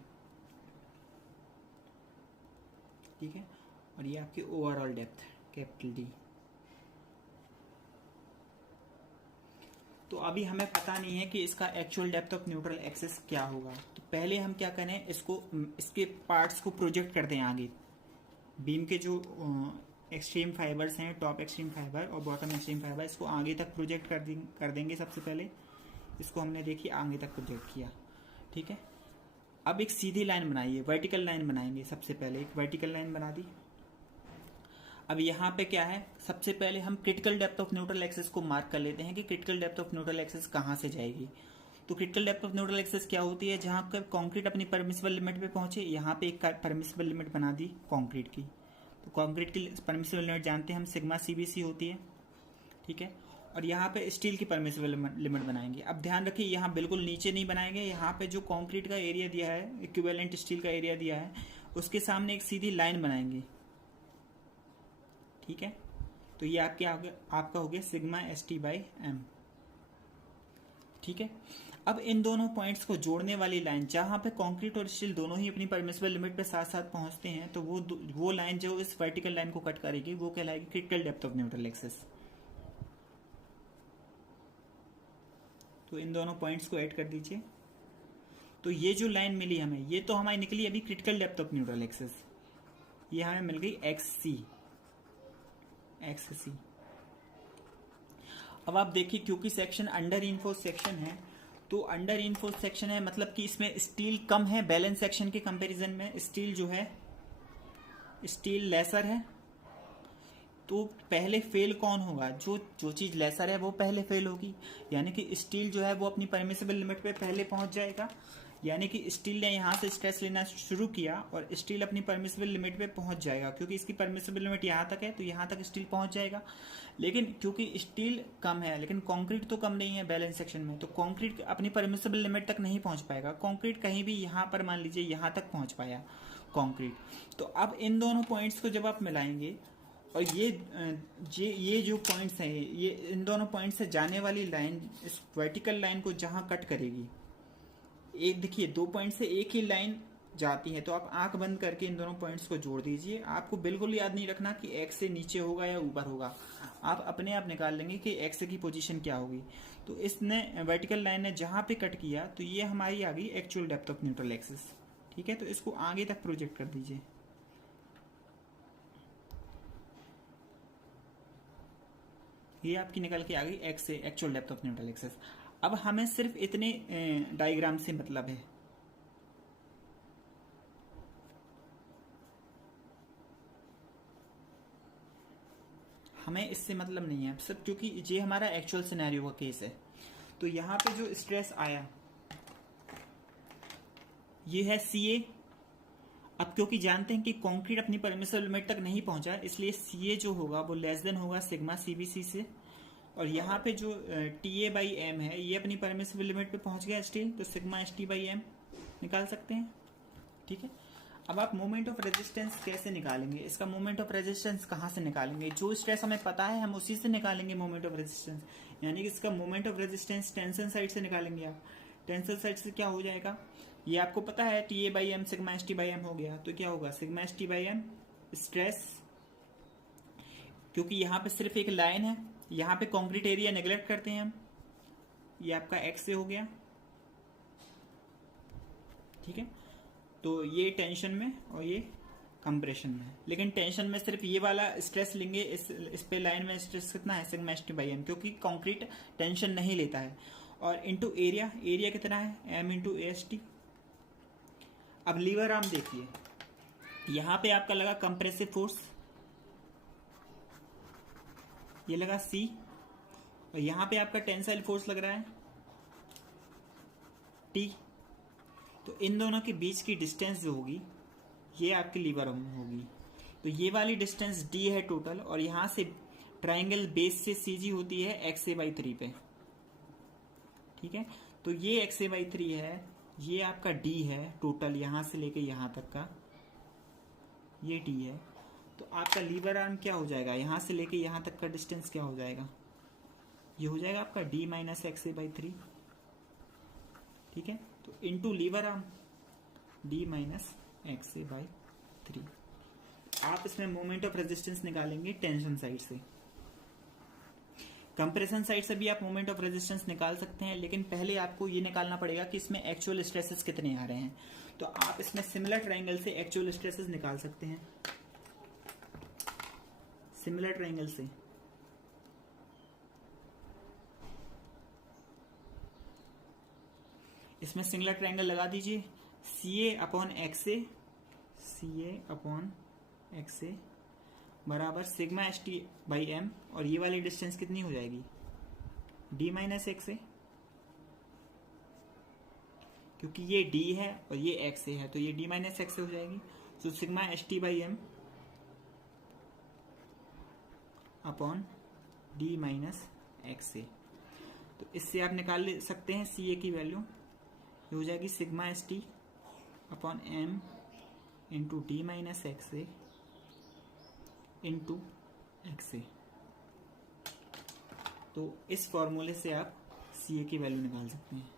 ठीक है। और ये आपकी ओवरऑल डेप्थ कैपिटल डी। तो अभी हमें पता नहीं है कि इसका actual depth of neutral axis क्या होगा। तो पहले हम क्या करें, इसके पार्ट्स को प्रोजेक्ट कर दें आगे। बीम के जो एक्सट्रीम फाइबर्स हैं, टॉप एक्सट्रीम फाइबर और बॉटम एक्सट्रीम फाइबर, इसको आगे तक प्रोजेक्ट कर देंगे। सबसे पहले इसको हमने देखी आगे तक प्रोजेक्ट किया, ठीक है। अब एक सीधी लाइन बनाइए, वर्टिकल लाइन बनाएंगे। सबसे पहले एक वर्टिकल लाइन बना दी। अब यहाँ पे क्या है, सबसे पहले हम critical depth of neutral axis को मार्क कर लेते हैं कि critical depth of neutral axis कहाँ से जाएगी। तो critical depth of neutral axis क्या होती है, जहाँ पर कंक्रीट अपनी परमिसिबल लिमिट पे पहुंचे। यहाँ पे एक परमिसिबल लिमिट बना दी कंक्रीट की। तो कंक्रीट की परमिसिबल लिमिट जानते हैं हम, सिग्मा सीबीसी होती है, ठीक है। और यहाँ पे स्टील की परमिसिबल लिमिट बनाएंगे। अब ध्यान रखिए, यहाँ बिल्कुल नीचे नहीं बनाएंगे। यहाँ पे जो कंक्रीट का एरिया दिया है, इक्विवेलेंट स्टील का एरिया दिया है, उसके सामने एक सीधी लाइन बनाएंगे, ठीक है। तो ये आपका हो गया sigma S T by M, ठीक है। अब इन दोनों पॉइंट्स को जोड़ने वाली लाइन, जहां पे कंक्रीट और स्टील दोनों ही अपनी परमिसिबल लिमिट पे साथ साथ पहुंचते हैं, तो वो लाइन जो इस वर्टिकल लाइन को कट करेगी वो कहलाएगी critical depth of neutral axis. तो इन दोनों पॉइंट्स को ऐड कर दीजिए। तो ये जो लाइन मिली हमें, ये तो हमारी निकली अभी critical depth of neutral axis. ये हमें मिल गई एक्स सी। अब आप देखिए, क्योंकि सेक्शन अंडर रीइंफोर्स्ड सेक्शन है, तो अंडर रीइंफोर्स्ड सेक्शन है मतलब कि इसमें स्टील कम है बैलेंस सेक्शन के कंपैरिजन में। स्टील जो है, स्टील लेसर है। तो पहले फेल कौन होगा, जो चीज लेसर है वो पहले फेल होगी। यानी कि स्टील जो है वो अपनी परमिसिबल लिमिट पे पहले पहुंच जाएगा। यानी कि स्टील ने यहाँ से स्ट्रेस लेना शुरू किया और स्टील अपनी परमिसिबल लिमिट पे पहुंच जाएगा, क्योंकि इसकी परमिसिबल लिमिट यहाँ तक है, तो यहाँ तक स्टील पहुंच जाएगा। लेकिन क्योंकि स्टील कम है, लेकिन कंक्रीट तो कम नहीं है बैलेंस सेक्शन में, तो कंक्रीट अपनी परमिसिबल लिमिट तक नहीं पहुंच पाएगा। कंक्रीट कहीं भी यहाँ पर मान लीजिए यहाँ तक पहुंच पाया कंक्रीट। तो अब इन दोनों पॉइंट्स को जब आप मिलाएंगे, और ये जो पॉइंट्स हैं, ये इन दोनों पॉइंट से जाने वाली लाइन इस वर्टिकल लाइन को जहां कट करेगी, एक देखिए 2 पॉइंट से एक ही लाइन जाती है। तो आप आंख बंद करके इन दोनों पॉइंट्स को जोड़ दीजिए। आपको बिल्कुल याद नहीं रखना कि एक्स से नीचे होगा या ऊपर होगा, आप अपने आप निकाल लेंगे कि एक्स की पोजीशन क्या होगी। तो इसने वर्टिकल लाइन ने जहां पे कट किया, तो ये हमारी आ गई actual depth of neutral axis, ठीक है। तो इसको आगे तक प्रोजेक्ट कर दीजिए। ये आपकी निकल के आ गई एक्स से actual depth of neutral axis. अब हमें सिर्फ इतने डायग्राम से मतलब है। हमें इससे मतलब नहीं है सब, क्योंकि ये हमारा एक्चुअल सिनेरियो का केस है। तो यहाँ पे जो स्ट्रेस आया ये है CA। अब क्योंकि जानते हैं कि कंक्रीट अपनी परमिसिबल लिमिट तक नहीं पहुंचा, इसलिए CA जो होगा वो लेस देन होगा सिग्मा CBC से। और यहाँ पे जो TA बाई एम है, ये अपनी परमिसिबल लिमिट पे पहुंच गया स्टील, तो सिग्मा ST बाई एम निकाल सकते हैं, ठीक है। अब आप मोमेंट ऑफ रेजिस्टेंस कैसे निकालेंगे, इसका मोमेंट ऑफ रेजिस्टेंस कहाँ से निकालेंगे, जो स्ट्रेस हमें पता है हम उसी से निकालेंगे मोमेंट ऑफ रेजिस्टेंस। यानी कि इसका moment of resistance tension side से निकालेंगे आप। टेंशन साइड से क्या हो जाएगा, ये आपको पता है TA by M sigma ST by M हो गया, तो क्या होगा sigma ST by M stress, क्योंकि यहाँ पे सिर्फ एक लाइन है, यहाँ पे कंक्रीट एरिया नेग्लेक्ट करते हैं हम, ये आपका एक्स से हो गया, ठीक है। तो ये टेंशन में और ये कंप्रेशन में, लेकिन टेंशन में सिर्फ ये वाला स्ट्रेस लेंगे। इस पे लाइन में स्ट्रेस कितना है सिग्मा ST बाई एम, क्योंकि कंक्रीट टेंशन नहीं लेता है। और इंटू एरिया, एरिया कितना है M इंटू AST। अब लीवर आर्म देखिए, यहाँ पे आपका लगा कंप्रेसिव फोर्स, ये लगा C, और यहाँ पे आपका टेंसाइल फोर्स लग रहा है T। तो इन दोनों के बीच की डिस्टेंस जो होगी ये आपकी लीवर आर्म होगी। तो ये वाली डिस्टेंस डी है टोटल, और यहां से ट्राइंगल बेस से सीजी होती है XA/3 पे। ठीक है, तो ये XA/3 है, ये आपका डी है टोटल, यहां से लेके यहां तक का ये डी है। तो आपका लीवर आर्म क्या हो जाएगा, यहां से लेके यहां तक का डिस्टेंस क्या हो जाएगा, ये हो जाएगा आपका D - XA/3। ठीक है, तो into lever arm D - XA/3। आप इसमें मोमेंट ऑफ रेजिस्टेंस निकालेंगे टेंशन साइड से। कंप्रेशन साइड से भी आप मोमेंट ऑफ रेजिस्टेंस निकाल सकते हैं, लेकिन पहले आपको ये निकालना पड़ेगा कि इसमें एक्चुअल स्ट्रेसेस कितने आ रहे हैं। तो आप इसमें सिमिलर ट्राइंगल से एक्चुअल स्ट्रेसेस निकाल सकते हैं, सिमिलर ट्राइंगल से। इसमें सिंगुलर ट्राइंगल लगा दीजिए, CA/XA बराबर सिग्मा ST/m, और ये वाली डिस्टेंस कितनी हो जाएगी, D - XA, क्योंकि ये D है और ये XA है, तो ये D - XA हो जाएगी। तो sigma ST/m upon D - XA। तो इससे आप निकाल सकते हैं CA की वैल्यू, ये हो जाएगी sigma ST/m into D - XA into XA। तो इस फॉर्मूले से आप CA की वैल्यू निकाल सकते हैं।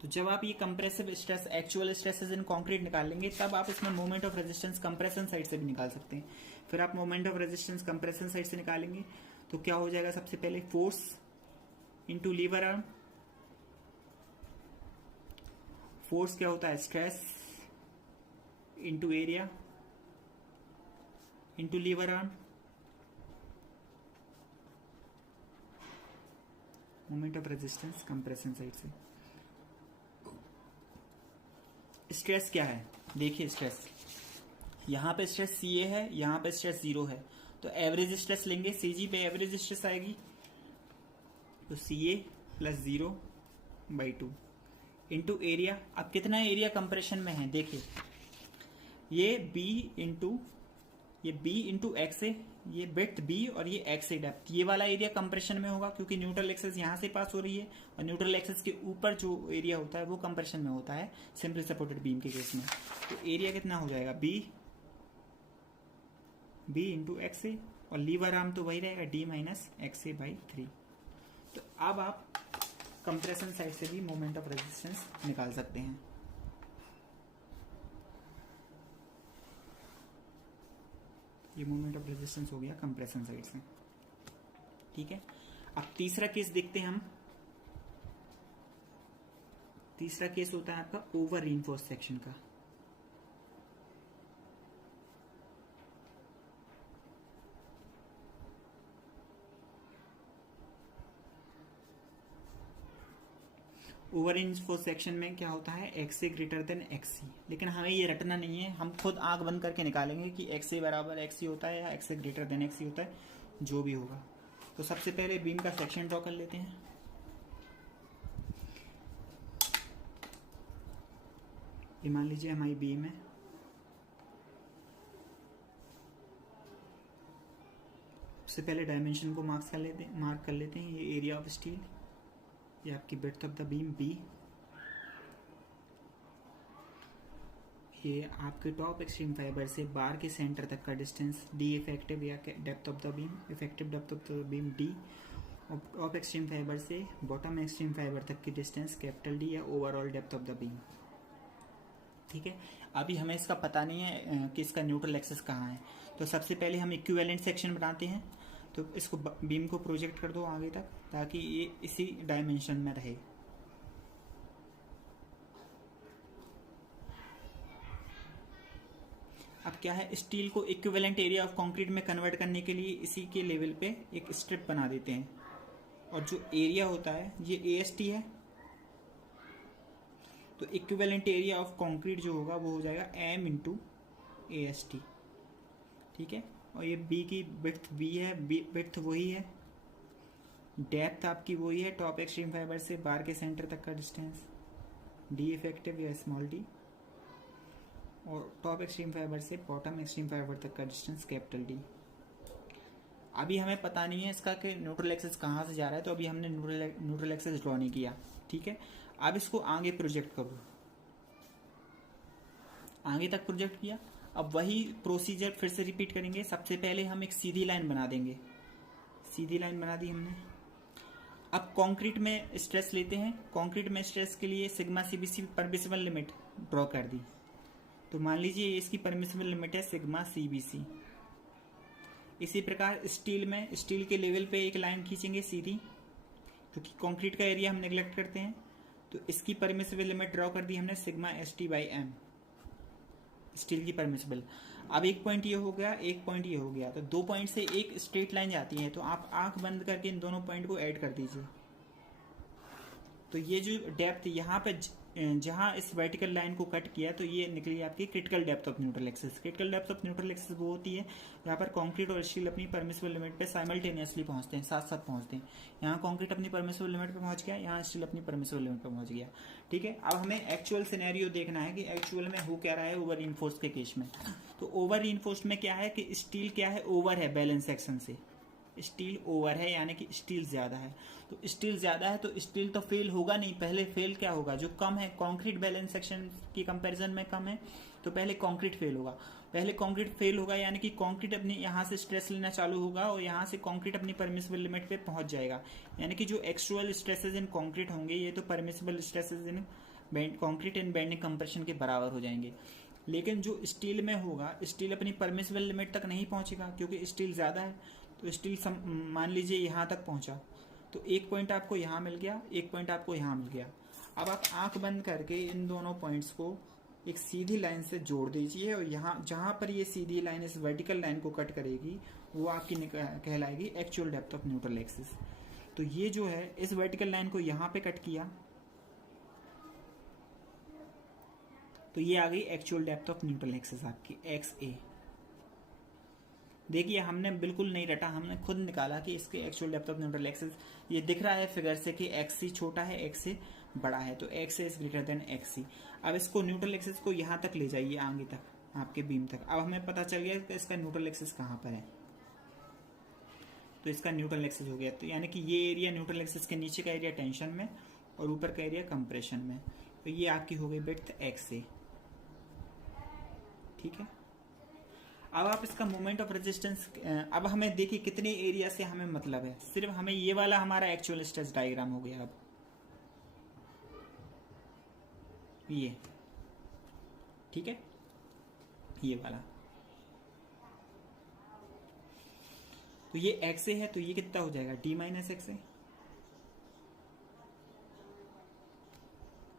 तो जब आप ये compressive stress, actual stresses in concrete निकालेंगे, तब आप इसमें moment of resistance compression side से भी निकाल सकते हैं। फिर आप moment of resistance compression side से निकालेंगे तो क्या हो जाएगा, सबसे पहले force into lever arm. Force क्या होता है, stress into area into lever arm, moment of resistance compression side से। स्ट्रेस क्या है, देखिए स्ट्रेस, यहां पे स्ट्रेस CA है, यहां पे स्ट्रेस 0 है, तो एवरेज स्ट्रेस लेंगे, CG पे एवरेज स्ट्रेस आएगी, तो CA + 0/2 इंटू एरिया। अब कितना एरिया कंप्रेशन में है, देखिए ये B इंटू XA, ये विड्थ B और ये XA डेप्थ, ये वाला एरिया कंप्रेशन में होगा, क्योंकि न्यूट्रल एक्सिस यहां से पास हो रही है, और न्यूट्रल एक्सिस के ऊपर जो एरिया होता है वो कंप्रेशन में होता है सिंपली सपोर्टेड बीम के केस में। तो एरिया कितना हो जाएगा, B इंटू XA, और लीवर आर्म तो वही रहेगा D - XA/3। तो अब आप कंप्रेशन साइड से भी मोमेंट ऑफ रेजिस्टेंस निकाल सकते हैं। ये मोमेंट ऑफ रेजिस्टेंस हो गया कंप्रेशन साइड से। ठीक है, अब तीसरा केस देखते हैं हम। तीसरा केस होता है आपका ओवर रीइंफोर्स्ड सेक्शन का। ओवर रीइंफोर्स्ड सेक्शन में क्या होता है, XA > XC, लेकिन हमें ये रटना नहीं है, हम खुद आंख बंद करके निकालेंगे कि XA बराबर XC होता है या XA > XC होता है, जो भी होगा। तो सबसे पहले बीम का सेक्शन ड्रॉ कर लेते हैं। ये मान लीजिए हमारी बीम है, सबसे पहले डायमेंशन को मार्क कर लेते हैं। ये एरिया ऑफ स्टील, ये आपकी breadth of the beam B, ये आपके टॉप एक्सट्रीम फाइबर से बार के सेंटर तक का डिस्टेंस D इफेक्टिव या depth of the beam, effective depth of the beam D, और टॉप एक्सट्रीम फाइबर से बॉटम एक्सट्रीम फाइबर तक की डिस्टेंस D या overall depth of the beam. ठीक है, अभी हमें इसका पता नहीं है कि इसका न्यूट्रल एक्सिस कहाँ है, तो सबसे पहले हम इक्विवेलेंट सेक्शन बनाते हैं। तो इसको बीम को प्रोजेक्ट कर दो आगे तक, ताकि ये इसी डायमेंशन में रहे। अब क्या है, स्टील को इक्विवेलेंट एरिया ऑफ कंक्रीट में कन्वर्ट करने के लिए इसी के लेवल पे एक स्ट्रिप बना देते हैं, और जो एरिया होता है ये AST है। तो इक्विवेलेंट एरिया ऑफ कंक्रीट जो होगा वो हो जाएगा M × AST। ठीक है, और ये B की विड्थ B है, विड्थ वही है, डेप्थ आपकी वही है, टॉप एक्सट्रीम फाइबर से बार के सेंटर तक का डिस्टेंस D इफेक्टिव या स्मॉल d, और टॉप एक्सट्रीम फाइबर से बॉटम एक्सट्रीम फाइबर तक का डिस्टेंस कैपिटल डी। अभी हमें पता नहीं है इसका कि न्यूट्रल एक्सिस कहाँ से जा रहा है, तो अभी हमने न्यूट्रल एक्सिस ड्रॉ नहीं किया, ठीक है। अब इसको आगे प्रोजेक्ट करो, आगे तक प्रोजेक्ट किया। अब वही प्रोसीजर फिर से रिपीट करेंगे। सबसे पहले हम एक सीधी लाइन बना देंगे, सीधी लाइन बना दी हमने। अब कंक्रीट में स्ट्रेस लेते हैं, कंक्रीट में स्ट्रेस के लिए sigma CBC permissible limit draw कर दी। तो मान लीजिए इसकी परमिसिबल लिमिट है सिग्मा सीबीसी। इसी प्रकार स्टील में, स्टील के लेवल पे एक लाइन खींचेंगे सीधी, क्योंकि कंक्रीट का एरिया हम नेग्लेक्ट करते हैं। तो इसकी परमिसिबल लिमिट ड्रॉ कर दी हमने sigma S T by M, steel की परमिसिबल। अब एक पॉइंट ये हो गया, एक पॉइंट ये हो गया, तो 2 पॉइंट से एक स्ट्रेट लाइन जाती है। तो आप आंख बंद करके इन दोनों पॉइंट को ऐड कर दीजिए। तो ये जो डेप्थ यहाँ पे जहाँ इस वर्टिकल लाइन को कट किया, तो ये निकली आपकी critical depth of neutral axis. Critical depth of neutral axis वो होती है यहाँ पर कंक्रीट और स्टील अपनी परमिसिबल लिमिट पे साइमल्टेनियसली पहुंचते हैं, साथ साथ पहुंचते हैं। यहाँ कंक्रीट अपनी परमिसिबल लिमिट पे पहुंच गया, यहाँ स्टील अपनी परमिसिबल लिमिट पे पहुंच गया, ठीक है। अब हमें एक्चुअल सिनेरियो देखना है कि एक्चुअल में हो क्या रहा है ओवर रीइंफोर्स के केस में। तो ओवर रीइंफोर्स में क्या है कि स्टील क्या है, ओवर है बैलेंस सेक्शन से, स्टील ओवर है यानी कि स्टील ज्यादा है। तो स्टील ज्यादा है तो स्टील तो फेल होगा नहीं, पहले फेल क्या होगा, जो कम है कंक्रीट बैलेंस सेक्शन की कंपैरिजन में कम है, तो पहले कंक्रीट फेल होगा। पहले कंक्रीट फेल होगा यानी कि कंक्रीट अपनी यहाँ से स्ट्रेस लेना चालू होगा और यहाँ से कंक्रीट अपनी परमिसिबल लिमिट पे पहुंच जाएगा। यानी कि जो एक्चुअल स्ट्रेसेस इन कंक्रीट होंगे ये तो permissible stresses in concrete in bending compression के बराबर हो जाएंगे। लेकिन जो स्टील में होगा, स्टील अपनी परमिसिबल लिमिट तक नहीं पहुंचेगा क्योंकि स्टील ज्यादा है। तो स्टील मान लीजिए यहाँ तक पहुंचा, तो एक पॉइंट आपको यहाँ मिल गया, एक पॉइंट आपको यहाँ मिल गया। अब आप आंख बंद करके इन दोनों पॉइंट्स को एक सीधी लाइन से जोड़ दीजिए और यहाँ जहां पर ये सीधी लाइन इस वर्टिकल लाइन को कट करेगी वो आपकी कहलाएगी actual depth of neutral axis. तो ये जो है इस वर्टिकल लाइन को यहाँ पे कट किया, तो ये आ गई actual depth of neutral axis आपकी एक्स ए। देखिए हमने बिल्कुल नहीं रटा, हमने खुद निकाला कि इसके actual depth of neutral axis ये दिख रहा है फिगर से कि एक्स सी छोटा है एक्स से बड़ा है, तो X is greater than X C. अब इसको न्यूट्रल एक्सिस को यहाँ तक ले जाइए, आगे तक आपके बीम तक। अब हमें पता चल गया कि इसका न्यूट्रल एक्सिस कहाँ पर है, तो इसका न्यूट्रल एक्सिस हो गया। तो यानी कि ये एरिया न्यूट्रल एक्सिस के नीचे का एरिया टेंशन में और ऊपर का एरिया कंप्रेशन में। तो ये आपकी हो गई विड्थ एक्स से, ठीक है। अब आप इसका मोमेंट ऑफ रेजिस्टेंस, अब हमें देखिए कितने एरिया से हमें मतलब है, सिर्फ हमें ये वाला हमारा एक्चुअल स्ट्रेस डायग्राम हो गया। अब ये ठीक है, ये वाला, तो ये एक्स ए है, तो ये कितना हो जाएगा डी माइनस एक्स ए।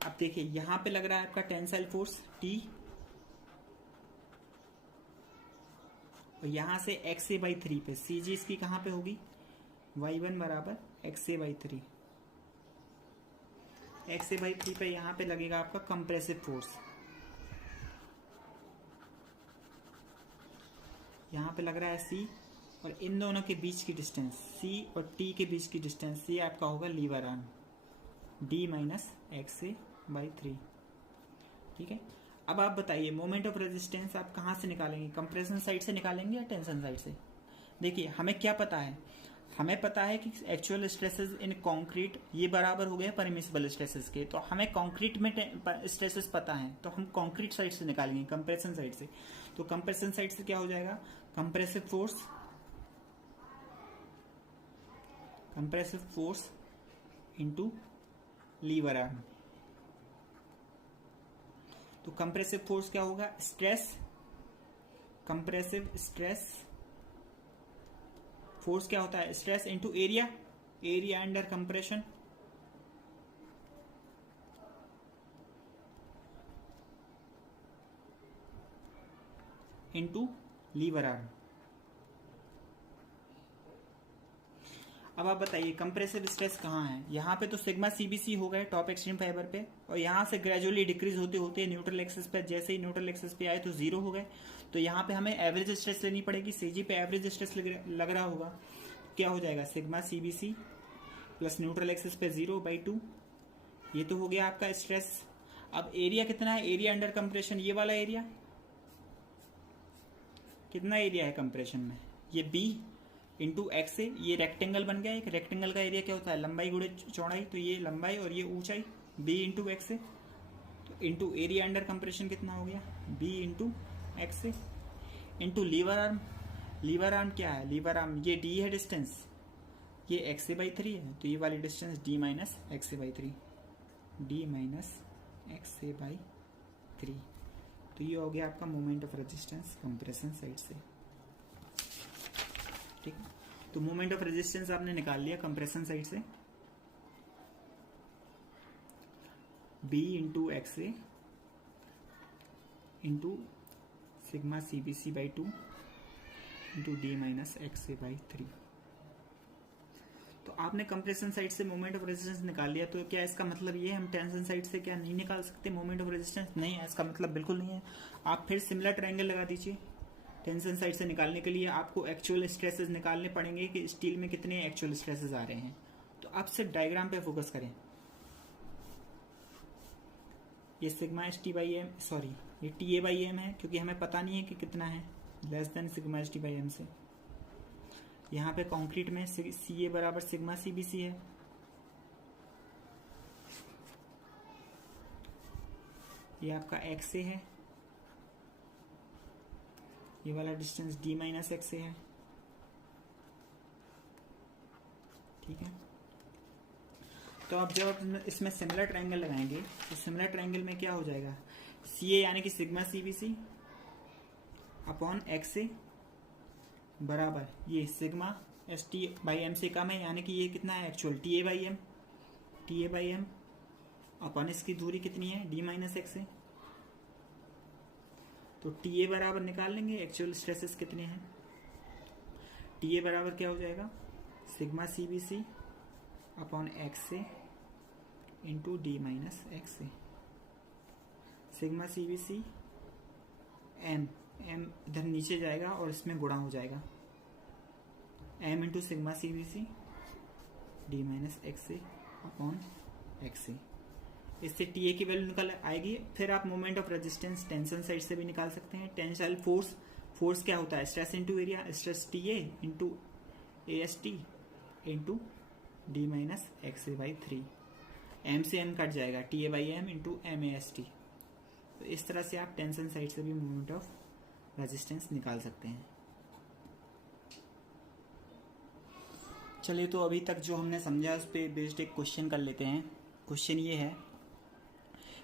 अब देखिए यहां पे लग रहा है आपका टेंसाइल फोर्स टी, और यहां से एक्स ए बाई 3 पे सी जी इसकी कहां पे होगी, y1 बराबर x A by 3, x A by 3 पे यहां पे लगेगा आपका कंप्रेसिव फोर्स। यहां पे लग रहा है सी, और इन दोनों के बीच की डिस्टेंस सी और टी के बीच की डिस्टेंस सी आपका होगा lever arm D minus X A by 3, ठीक है। अब आप बताइए मोमेंट ऑफ रेजिस्टेंस आप कहां से निकालेंगे, कंप्रेशन साइड से निकालेंगे या टेंशन साइड से। देखिए हमें क्या पता है, हमें पता है कि एक्चुअल स्ट्रेसेस इन कंक्रीट ये बराबर हो गए परमिसिबल स्ट्रेसेस के, तो हमें कंक्रीट में स्ट्रेसेस पता है, तो हम कंक्रीट साइड से निकालेंगे कंप्रेशन साइड से। तो कंप्रेशन साइड से क्या हो जाएगा, compressive force into lever arm. तो कंप्रेसिव फोर्स क्या होगा, कंप्रेसिव स्ट्रेस फोर्स क्या होता है, stress into area under compression into lever arm. अब आप बताइए कंप्रेसिव स्ट्रेस कहाँ है, यहाँ पे तो सिग्मा सीबीसी हो गए टॉप एक्सट्रीम फाइबर पे, और यहाँ से ग्रेजुअली डिक्रीज होते होते न्यूट्रल एक्सिस पे, जैसे ही न्यूट्रल एक्सिस पे आए तो 0 हो गए। तो यहाँ पे हमें एवरेज स्ट्रेस लेनी पड़ेगी, सीजी पे एवरेज स्ट्रेस लग रहा होगा, क्या हो जाएगा sigma CBC plus neutral axis पे 0/2, ये तो हो गया आपका स्ट्रेस। अब एरिया कितना है, एरिया अंडर कंप्रेशन ये वाला एरिया, कितना एरिया है कंप्रेशन में, ये बी इंटू एक्स है, ये रेक्टेंगल बन गया। एक रेक्टेंगल का एरिया क्या होता है, लंबाई गुणे चौड़ाई, तो ये लंबाई और ये ऊंचाई, बी इंटू एक्स है। तो इंटू एरिया अंडर कंप्रेशन कितना हो गया, बी इंटू एक्स है, into lever arm. Lever arm क्या है, लीवर आर्म ये डी है डिस्टेंस, ये एक्स से बाई 3 है, तो ये वाली डिस्टेंस डी माइनस एक्स से बाई 3, डी माइनस एक्स से बाई 3। तो ये हो गया आपका moment of resistance compression side से। ठीक है, तो मोमेंट ऑफ रेजिस्टेंस आपने निकाल लिया कंप्रेशन साइड से, B into X A into sigma C B C by 2 into D minus X A by 3। तो आपने कंप्रेशन साइड से मोमेंट ऑफ रेजिस्टेंस निकाल लिया, तो क्या इसका मतलब ये हम टेंशन साइड से क्या नहीं निकाल सकते मोमेंट ऑफ रेजिस्टेंस? नहीं है, इसका मतलब बिल्कुल नहीं है। आप फिर सिमिलर ट्रायंगल लगा दीजिए। टेंशन साइड से निकालने के लिए आपको एक्चुअल स्ट्रेसेस निकालने पड़ेंगे कि स्टील में कितने एक्चुअल स्ट्रेसेस आ रहे हैं। तो आप सिर्फ डायग्राम पे फोकस करें। ये sigma S T by M, sorry ये टी ए बाई एम है, क्योंकि हमें पता नहीं है कि कितना है, less than sigma S T by M से। यहाँ पे कंक्रीट में सी ए बराबर सिग्मा सी बी सी है, ये आपका एक्स ए है, ये वाला डिस्टेंस डी माइनस एक्स ए है। ठीक है, तो अब जब आप इसमें सिमिलर ट्रायंगल लगाएंगे तो सिमिलर ट्रायंगल में क्या हो जाएगा, सी ए यानी कि sigma C B C upon X A बराबर ये sigma S T by M से कम है, यानी कि ये कितना है actual T A by M, T A by M upon इसकी दूरी कितनी है डी माइनस एक्स ए। तो टी ए बराबर निकाल लेंगे एक्चुअल स्ट्रेसेस कितने हैं, टी ए बराबर क्या हो जाएगा sigma C B C upon X A into D minus X A. Sigma C B C M, M इधर नीचे जाएगा और इसमें गुणा हो जाएगा, M into sigma C B C D minus X A upon X A. इससे T A की वैल्यू निकल आएगी। फिर आप moment of resistance tension side से भी निकाल सकते हैं। टेंसाइल फोर्स, फोर्स क्या होता है stress into area, stress T A into A S T into D minus X A by 3, M से एम कट जाएगा, T A by M into M A S T. तो इस तरह से आप टेंशन साइड से भी मोमेंट ऑफ रेजिस्टेंस निकाल सकते हैं। चलिए, तो अभी तक जो हमने समझा उस पर बेस्ड एक क्वेश्चन कर लेते हैं। क्वेश्चन ये है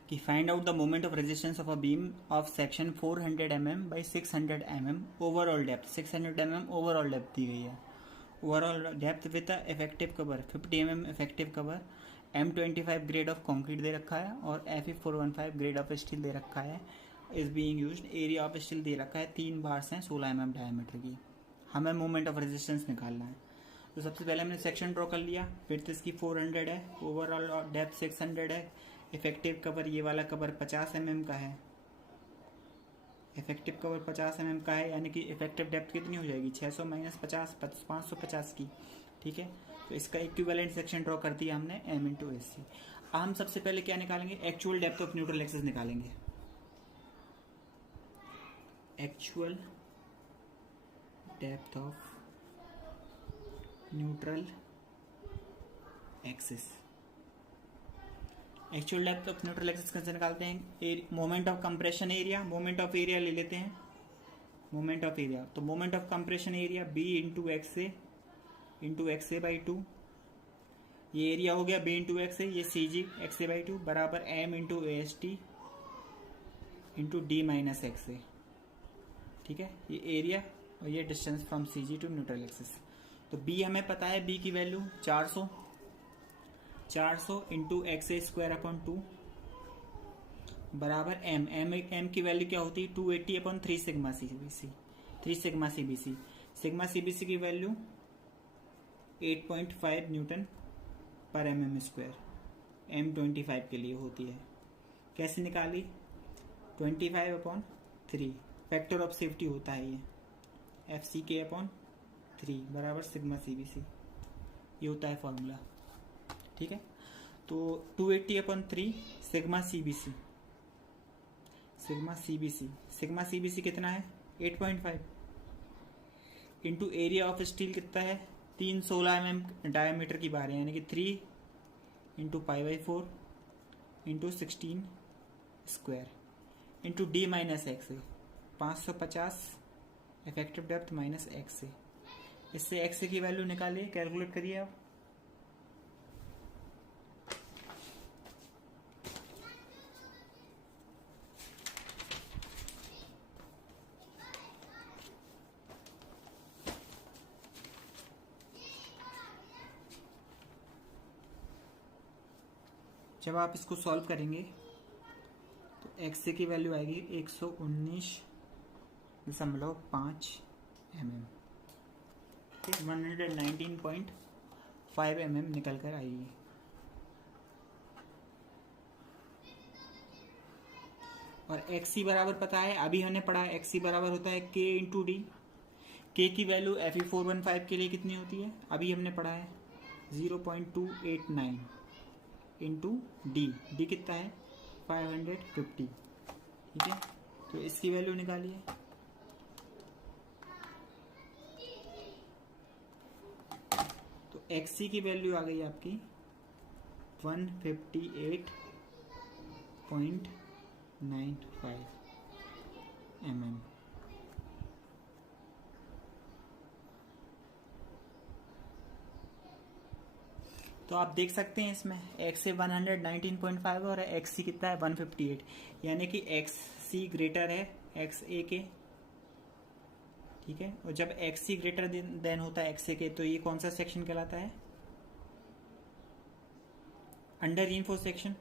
कि find out the moment of resistance of a beam of section 400 mm by 600 mm overall depth, 600 mm overall depth दी गई है। Overall depth with effective cover 50 mm effective cover, M25 grade of concrete दे रखा है और Fe415 grade of steel दे रखा है, is being used. Area of steel दे रखा है, 3 बार्स हैं 16 mm डायमीटर की। हमें मोमेंट ऑफ रेजिस्टेंस निकालना है। तो सबसे पहले हमने सेक्शन ड्रॉ कर लिया, विड्थ इसकी 400 है, ओवरऑल डेप्थ 600 है, इफेक्टिव कवर ये वाला कवर 50 mm का है, इफेक्टिव कवर 50 mm का है, यानी कि इफेक्टिव डेप्थ कितनी हो जाएगी 600 माइनस 50 550 की। ठीक है, तो इसका इक्विवेलेंट सेक्शन ड्रॉ कर दिया हमने एम इंटू एस सी। हम सबसे पहले क्या निकालेंगे, actual depth of neutral axis निकालेंगे। Actual depth of neutral axis, actual depth of neutral axis कैसे निकालते हैं, moment of compression area, moment of area ले लेते हैं, मोमेंट ऑफ एरिया। तो moment of compression area B into X A by 2, ये area हो गया बी इंटू एक्स ए, ये सी जी एक्स ए बाई 2 बराबर M into A S T into D minus X A. ठीक है, ये एरिया और ये distance from C G to neutral axis. तो बी हमें पता है, बी की value 400 into X A square upon 2 बराबर एम की वैल्यू क्या होती है 280 upon 3 sigma C B C, 3 sigma C B C. Sigma C B C की वैल्यू 8.5 न्यूटन पर mm स्क्वायर M25 के लिए होती है। कैसे निकाली, 25 अपॉन 3, फैक्टर ऑफ सेफ्टी होता है ये, FCK अपॉन 3 बराबर सिग्मा सी बी सी, ये होता है फॉर्मूला। ठीक है, तो 280 upon 3 sigma C B C, sigma C B C कितना है 8.5, इंटू एरिया ऑफ स्टील कितना है, 316 mm डायमीटर की बार है, यानी कि 3 into π/4 into 16 square into D minus X, 550 effective depth minus X से। इससे एक्स की वैल्यू निकालिए, कैलकुलेट करिए आप। जब आप इसको सॉल्व करेंगे तो एक्स की वैल्यू आएगी 119.5 mm, 119.5 mm निकल कर आएगी। और एक्स सी बराबर पता है, अभी हमने पढ़ा है एक्स सी बराबर होता है के इंटू डी। के की वैल्यू Fe415 के लिए कितनी होती है, अभी हमने पढ़ा है 0.289 इंटू डी कितना है 550, ठीक है। तो इसकी वैल्यू निकालिए। तो एक्सी की वैल्यू आ गई आपकी 158.95 mm। तो आप देख सकते हैं इसमें एक्स से 119.5 और एक्स सी कितना है 158, यानी कि एक्स सी ग्रेटर है एक्स ए के, ठीक है। और जब एक्स सी ग्रेटर देन होता है एक्स ए के, तो ये कौन सा सेक्शन कहलाता है, under reinforced section.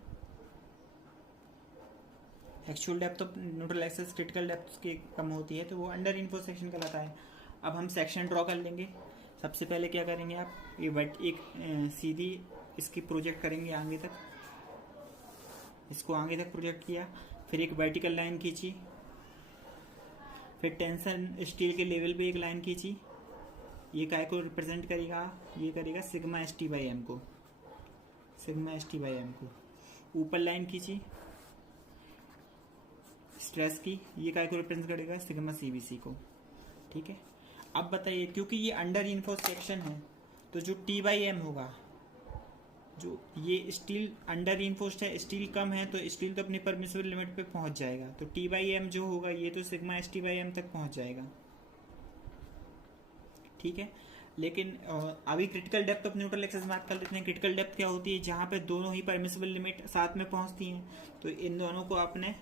Actual depth of neutral access critical depth की कम होती है तो वो अंडर रीइंफोर्स्ड सेक्शन कहलाता है। अब हम सेक्शन ड्रॉ कर लेंगे। सबसे पहले क्या करेंगे आप, ये एक सीधी इसकी प्रोजेक्ट करेंगे आगे तक, इसको आगे तक प्रोजेक्ट किया, फिर एक वर्टिकल लाइन खींची, फिर टेंशन स्टील के लेवल पे एक लाइन खींची। ये काय को रिप्रेजेंट करेगा, ये करेगा sigma S T by M को, sigma S T by M को। ऊपर लाइन खींची स्ट्रेस की, ये काय को रिप्रेजेंट करेगा सिग्मा सीबीसी को, ठीक है। अब बताइए, क्योंकि ये अंडर इन्फोर्स्ड सेक्शन है तो जो टी बाई एम होगा, जो ये स्टील अंडर इन्फोर्स्ड है, स्टील कम है तो स्टील तो अपनी परमिसिबल लिमिट पे पहुंच जाएगा, तो टी बाई एम जो होगा ये तो sigma S T by M तक पहुंच जाएगा, ठीक है। लेकिन अभी critical depth of neutral axis बात कर लेते हैं। क्रिटिकल डेप्थ क्या होती है, जहां पे दोनों ही परमिसिबल लिमिट साथ में पहुंचती हैं, तो इन दोनों को आपने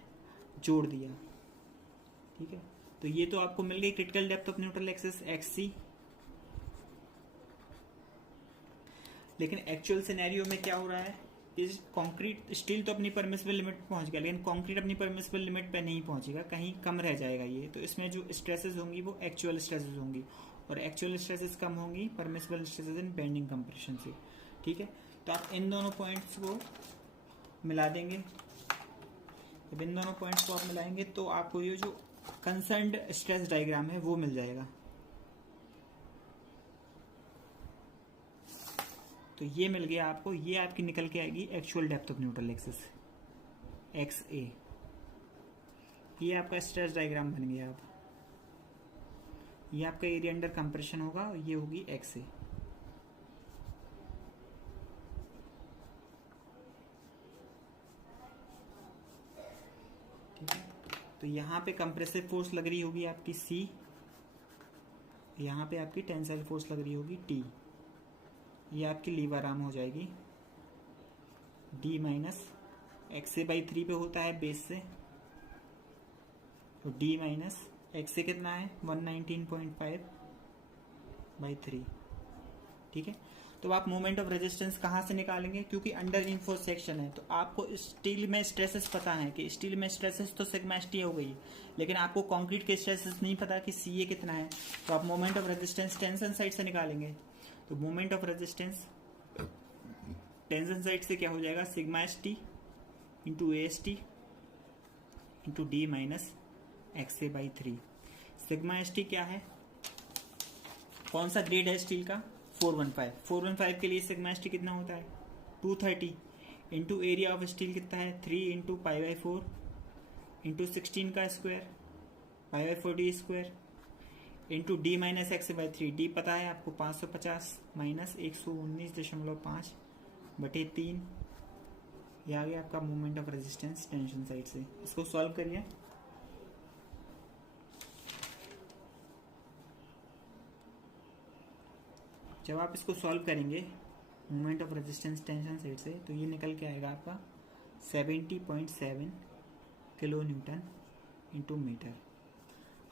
जोड़ दिया, ठीक है। तो ये तो आपको मिल गई critical depth of neutral axis X C. लेकिन एक्चुअल सिनेरियो में क्या हो रहा है, इस कंक्रीट स्टील तो अपनी परमिसिबल लिमिट पे पहुंच गया, लेकिन कंक्रीट अपनी परमिसिबल लिमिट पे नहीं पहुंचेगा, कहीं कम रह जाएगा ये। तो इसमें जो स्ट्रेसेस होंगी वो एक्चुअल स्ट्रेसेस होंगी, और एक्चुअल स्ट्रेसेस कम होंगी परमिसिबल स्ट्रेसेस इन बेंडिंग कंप्रेशन से, ठीक है। तो आप इन दोनों पॉइंट्स को मिला देंगे। जब इन दोनों पॉइंट्स को आप मिलाएंगे तो आपको ये जो कंसर्न्ड स्ट्रेस डायग्राम है वो मिल जाएगा। तो ये मिल गया आपको, ये आपकी निकल के आएगी actual depth of neutral axis X A. ये आपका स्ट्रेस डायग्राम बन गया। अब ये आपका एरिया अंडर कंप्रेशन होगा, ये होगी एक्स ए। ठीक है, तो यहाँ पे कंप्रेसिव फोर्स लग रही होगी आपकी सी, यहाँ पे आपकी टेंसाइल फोर्स लग रही होगी टी। ये आपकी लीवर आर्म हो जाएगी D minus X A by 3 पे होता है बेस से, तो डी माइनस एक्स ए कितना है 119.5 बाई 3, ठीक है। तो आप मोमेंट ऑफ रेजिस्टेंस कहाँ से निकालेंगे, क्योंकि अंडर इन्फोर्स्ड सेक्शन है तो आपको स्टील में स्ट्रेसेस पता है कि स्टील में स्ट्रेसेस तो सिग्मा एस टी हो गई, लेकिन आपको कंक्रीट के स्ट्रेसेस नहीं पता कि सी ए कितना है। तो आप moment of resistance tension side से निकालेंगे। तो moment of resistance tension side से क्या हो जाएगा, sigma S T into A S T into D minus X A by 3। Sigma S T क्या है, कौन सा ग्रेड है स्टील का, 415 के लिए सिग्मा एस टी कितना होता है 230 इंटू एरिया ऑफ स्टील कितना है 3 इंटू π/4 इंटू 16 का square π/4 D square into D minus X by 3, D पता है आपको 550 माइनस 119.5 बटे 3, ये आ गया आपका moment of resistance tension side से। इसको सॉल्व करिए। जब आप इसको सॉल्व करेंगे moment of resistance tension side से, तो ये निकल के आएगा आपका 70.7 किलो न्यूटन इंटू मीटर।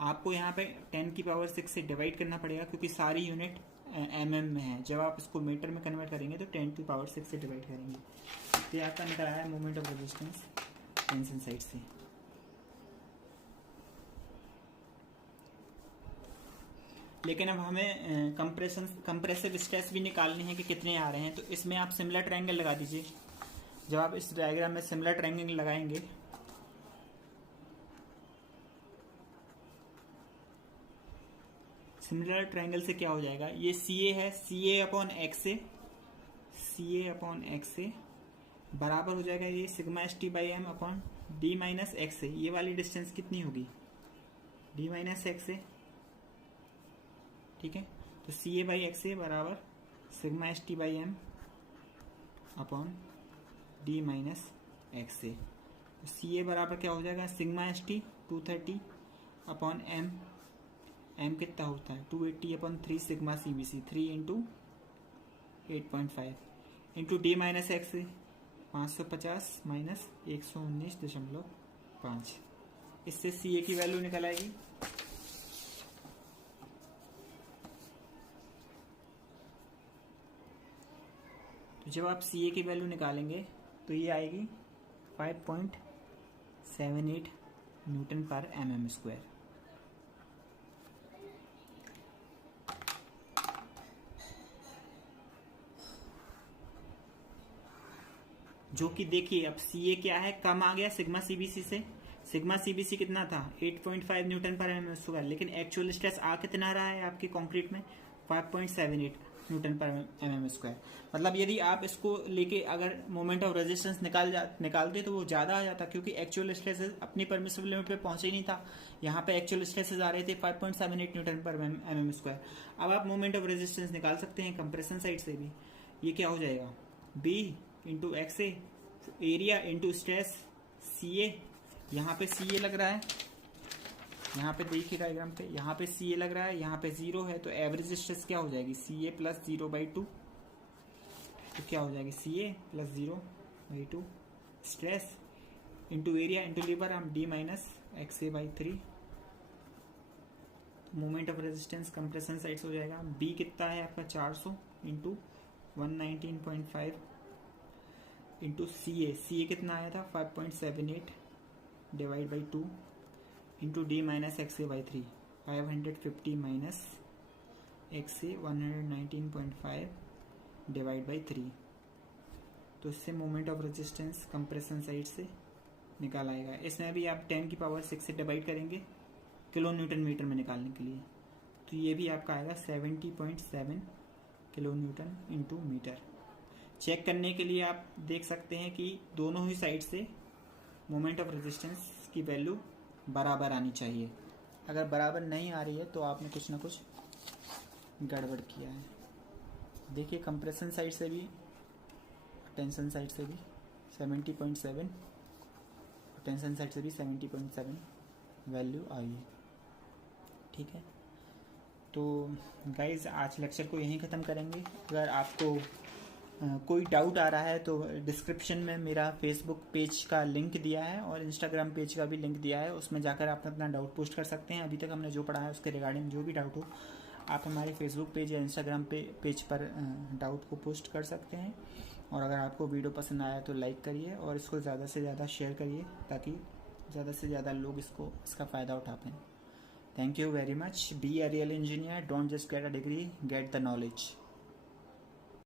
आपको यहाँ पे 10 की पावर 6 से डिवाइड करना पड़ेगा क्योंकि सारी यूनिट mm में है। जब आप इसको मीटर में कन्वर्ट करेंगे तो 10 की पावर 6 से डिवाइड करेंगे। तो ये आपका निकल आया moment of resistance tension side से। लेकिन अब हमें कंप्रेसिव स्ट्रेस भी निकालने हैं कि कितने आ रहे हैं। तो इसमें आप सिमिलर ट्रायंगल लगा दीजिए। जब आप इस डायग्राम में सिमिलर ट्रायंगल लगाएंगे सिमिलर ट्रायंगल से क्या हो जाएगा, ये CA है, CA अपॉन एक्स ए बराबर हो जाएगा ये sigma ST by M upon D minus X A. ये वाली डिस्टेंस कितनी होगी, डी माइनस एक्स ए, ठीक है। तो CA बाई एक्स ए बराबर sigma ST by M upon D minus X A. CA बराबर क्या हो जाएगा, सिग्मा ST 230 अपॉन एम कितना होता है 280 upon 3 sigma CBC 3 into 8.5 into D minus X 550 minus 119.5। इससे CA की वैल्यू निकल आएगी तो जब आप CA की वैल्यू निकालेंगे तो ये आएगी 5.78 न्यूटन पर mm स्क्वायर। जो कि देखिए अब CA क्या है, कम आ गया सिग्मा CBC से। सिग्मा CBC कितना था 8.5 न्यूटन पर mm स्क्वायर, लेकिन एक्चुअल स्ट्रेस आ कितना रहा है आपके कंक्रीट में 5.78 न्यूटन पर mm स्क्वायर। मतलब यदि आप इसको लेके अगर मोमेंट ऑफ रेजिस्टेंस निकालते तो वो ज़्यादा आ जाता, क्योंकि एक्चुअल स्ट्रेसेस अपनी परमिसिबल लिमिट पे पहुंचे ही नहीं था। यहाँ पे एक्चुअल स्ट्रेसेस आ रहे थे 5.78 न्यूटन पर mm स्क्वायर। अब आप मोमेंट ऑफ रेजिस्टेंस निकाल सकते हैं कंप्रेशन साइड से भी। ये क्या हो जाएगा, B इंटू एक्स ए, एरिया इंटू स्ट्रेस CA। यहाँ पे CA लग रहा है, यहाँ पे देखिए डायग्राम पे, यहाँ पे CA लग रहा है, यहाँ पे 0 है, तो एवरेज स्ट्रेस क्या हो जाएगी CA प्लस 0/2। तो क्या हो जाएगी CA plus 0/2 stress into area into lever हम D minus X A by 3। Moment of resistance compression side से हो जाएगा B कितना है आपका 400 इंटू 119.5 इंटू CA कितना आया था 5.78 divide by 2 into D minus X A by 3 550 minus X A 119.5 divide by 3। तो इससे moment of resistance compression side से निकाल आएगा। इसमें भी आप 10 की पावर 6 से डिवाइड करेंगे किलो न्यूटन मीटर में निकालने के लिए, तो ये भी आपका आएगा 70.7 kilo newton into metre. Check करने के लिए आप देख सकते हैं कि दोनों ही साइड से मोमेंट ऑफ रेजिस्टेंस की वैल्यू बराबर आनी चाहिए। अगर बराबर नहीं आ रही है तो आपने कुछ ना कुछ गड़बड़ किया है। देखिए कंप्रेशन साइड से भी टेंशन साइड से भी 70.7, टेंशन साइड से भी 70.7 वैल्यू आई है, ठीक है। तो गाइज आज लेक्चर को यहीं ख़त्म करेंगे। अगर आपको कोई डाउट आ रहा है तो डिस्क्रिप्शन में मेरा फेसबुक पेज का लिंक दिया है और इंस्टाग्राम पेज का भी लिंक दिया है, उसमें जाकर आप अपना डाउट पोस्ट कर सकते हैं। अभी तक हमने जो पढ़ा है उसके रिगार्डिंग जो भी डाउट हो आप हमारे फेसबुक पेज या इंस्टाग्राम पेज पर डाउट को पोस्ट कर सकते हैं। और अगर आपको वीडियो पसंद आया तो लाइक करिए और इसको ज़्यादा से ज़्यादा शेयर करिए ताकि ज़्यादा से ज़्यादा लोग इसका फ़ायदा उठा पाएँ। Thank you very much. Be a real engineer. Don't just get a degree, get the knowledge.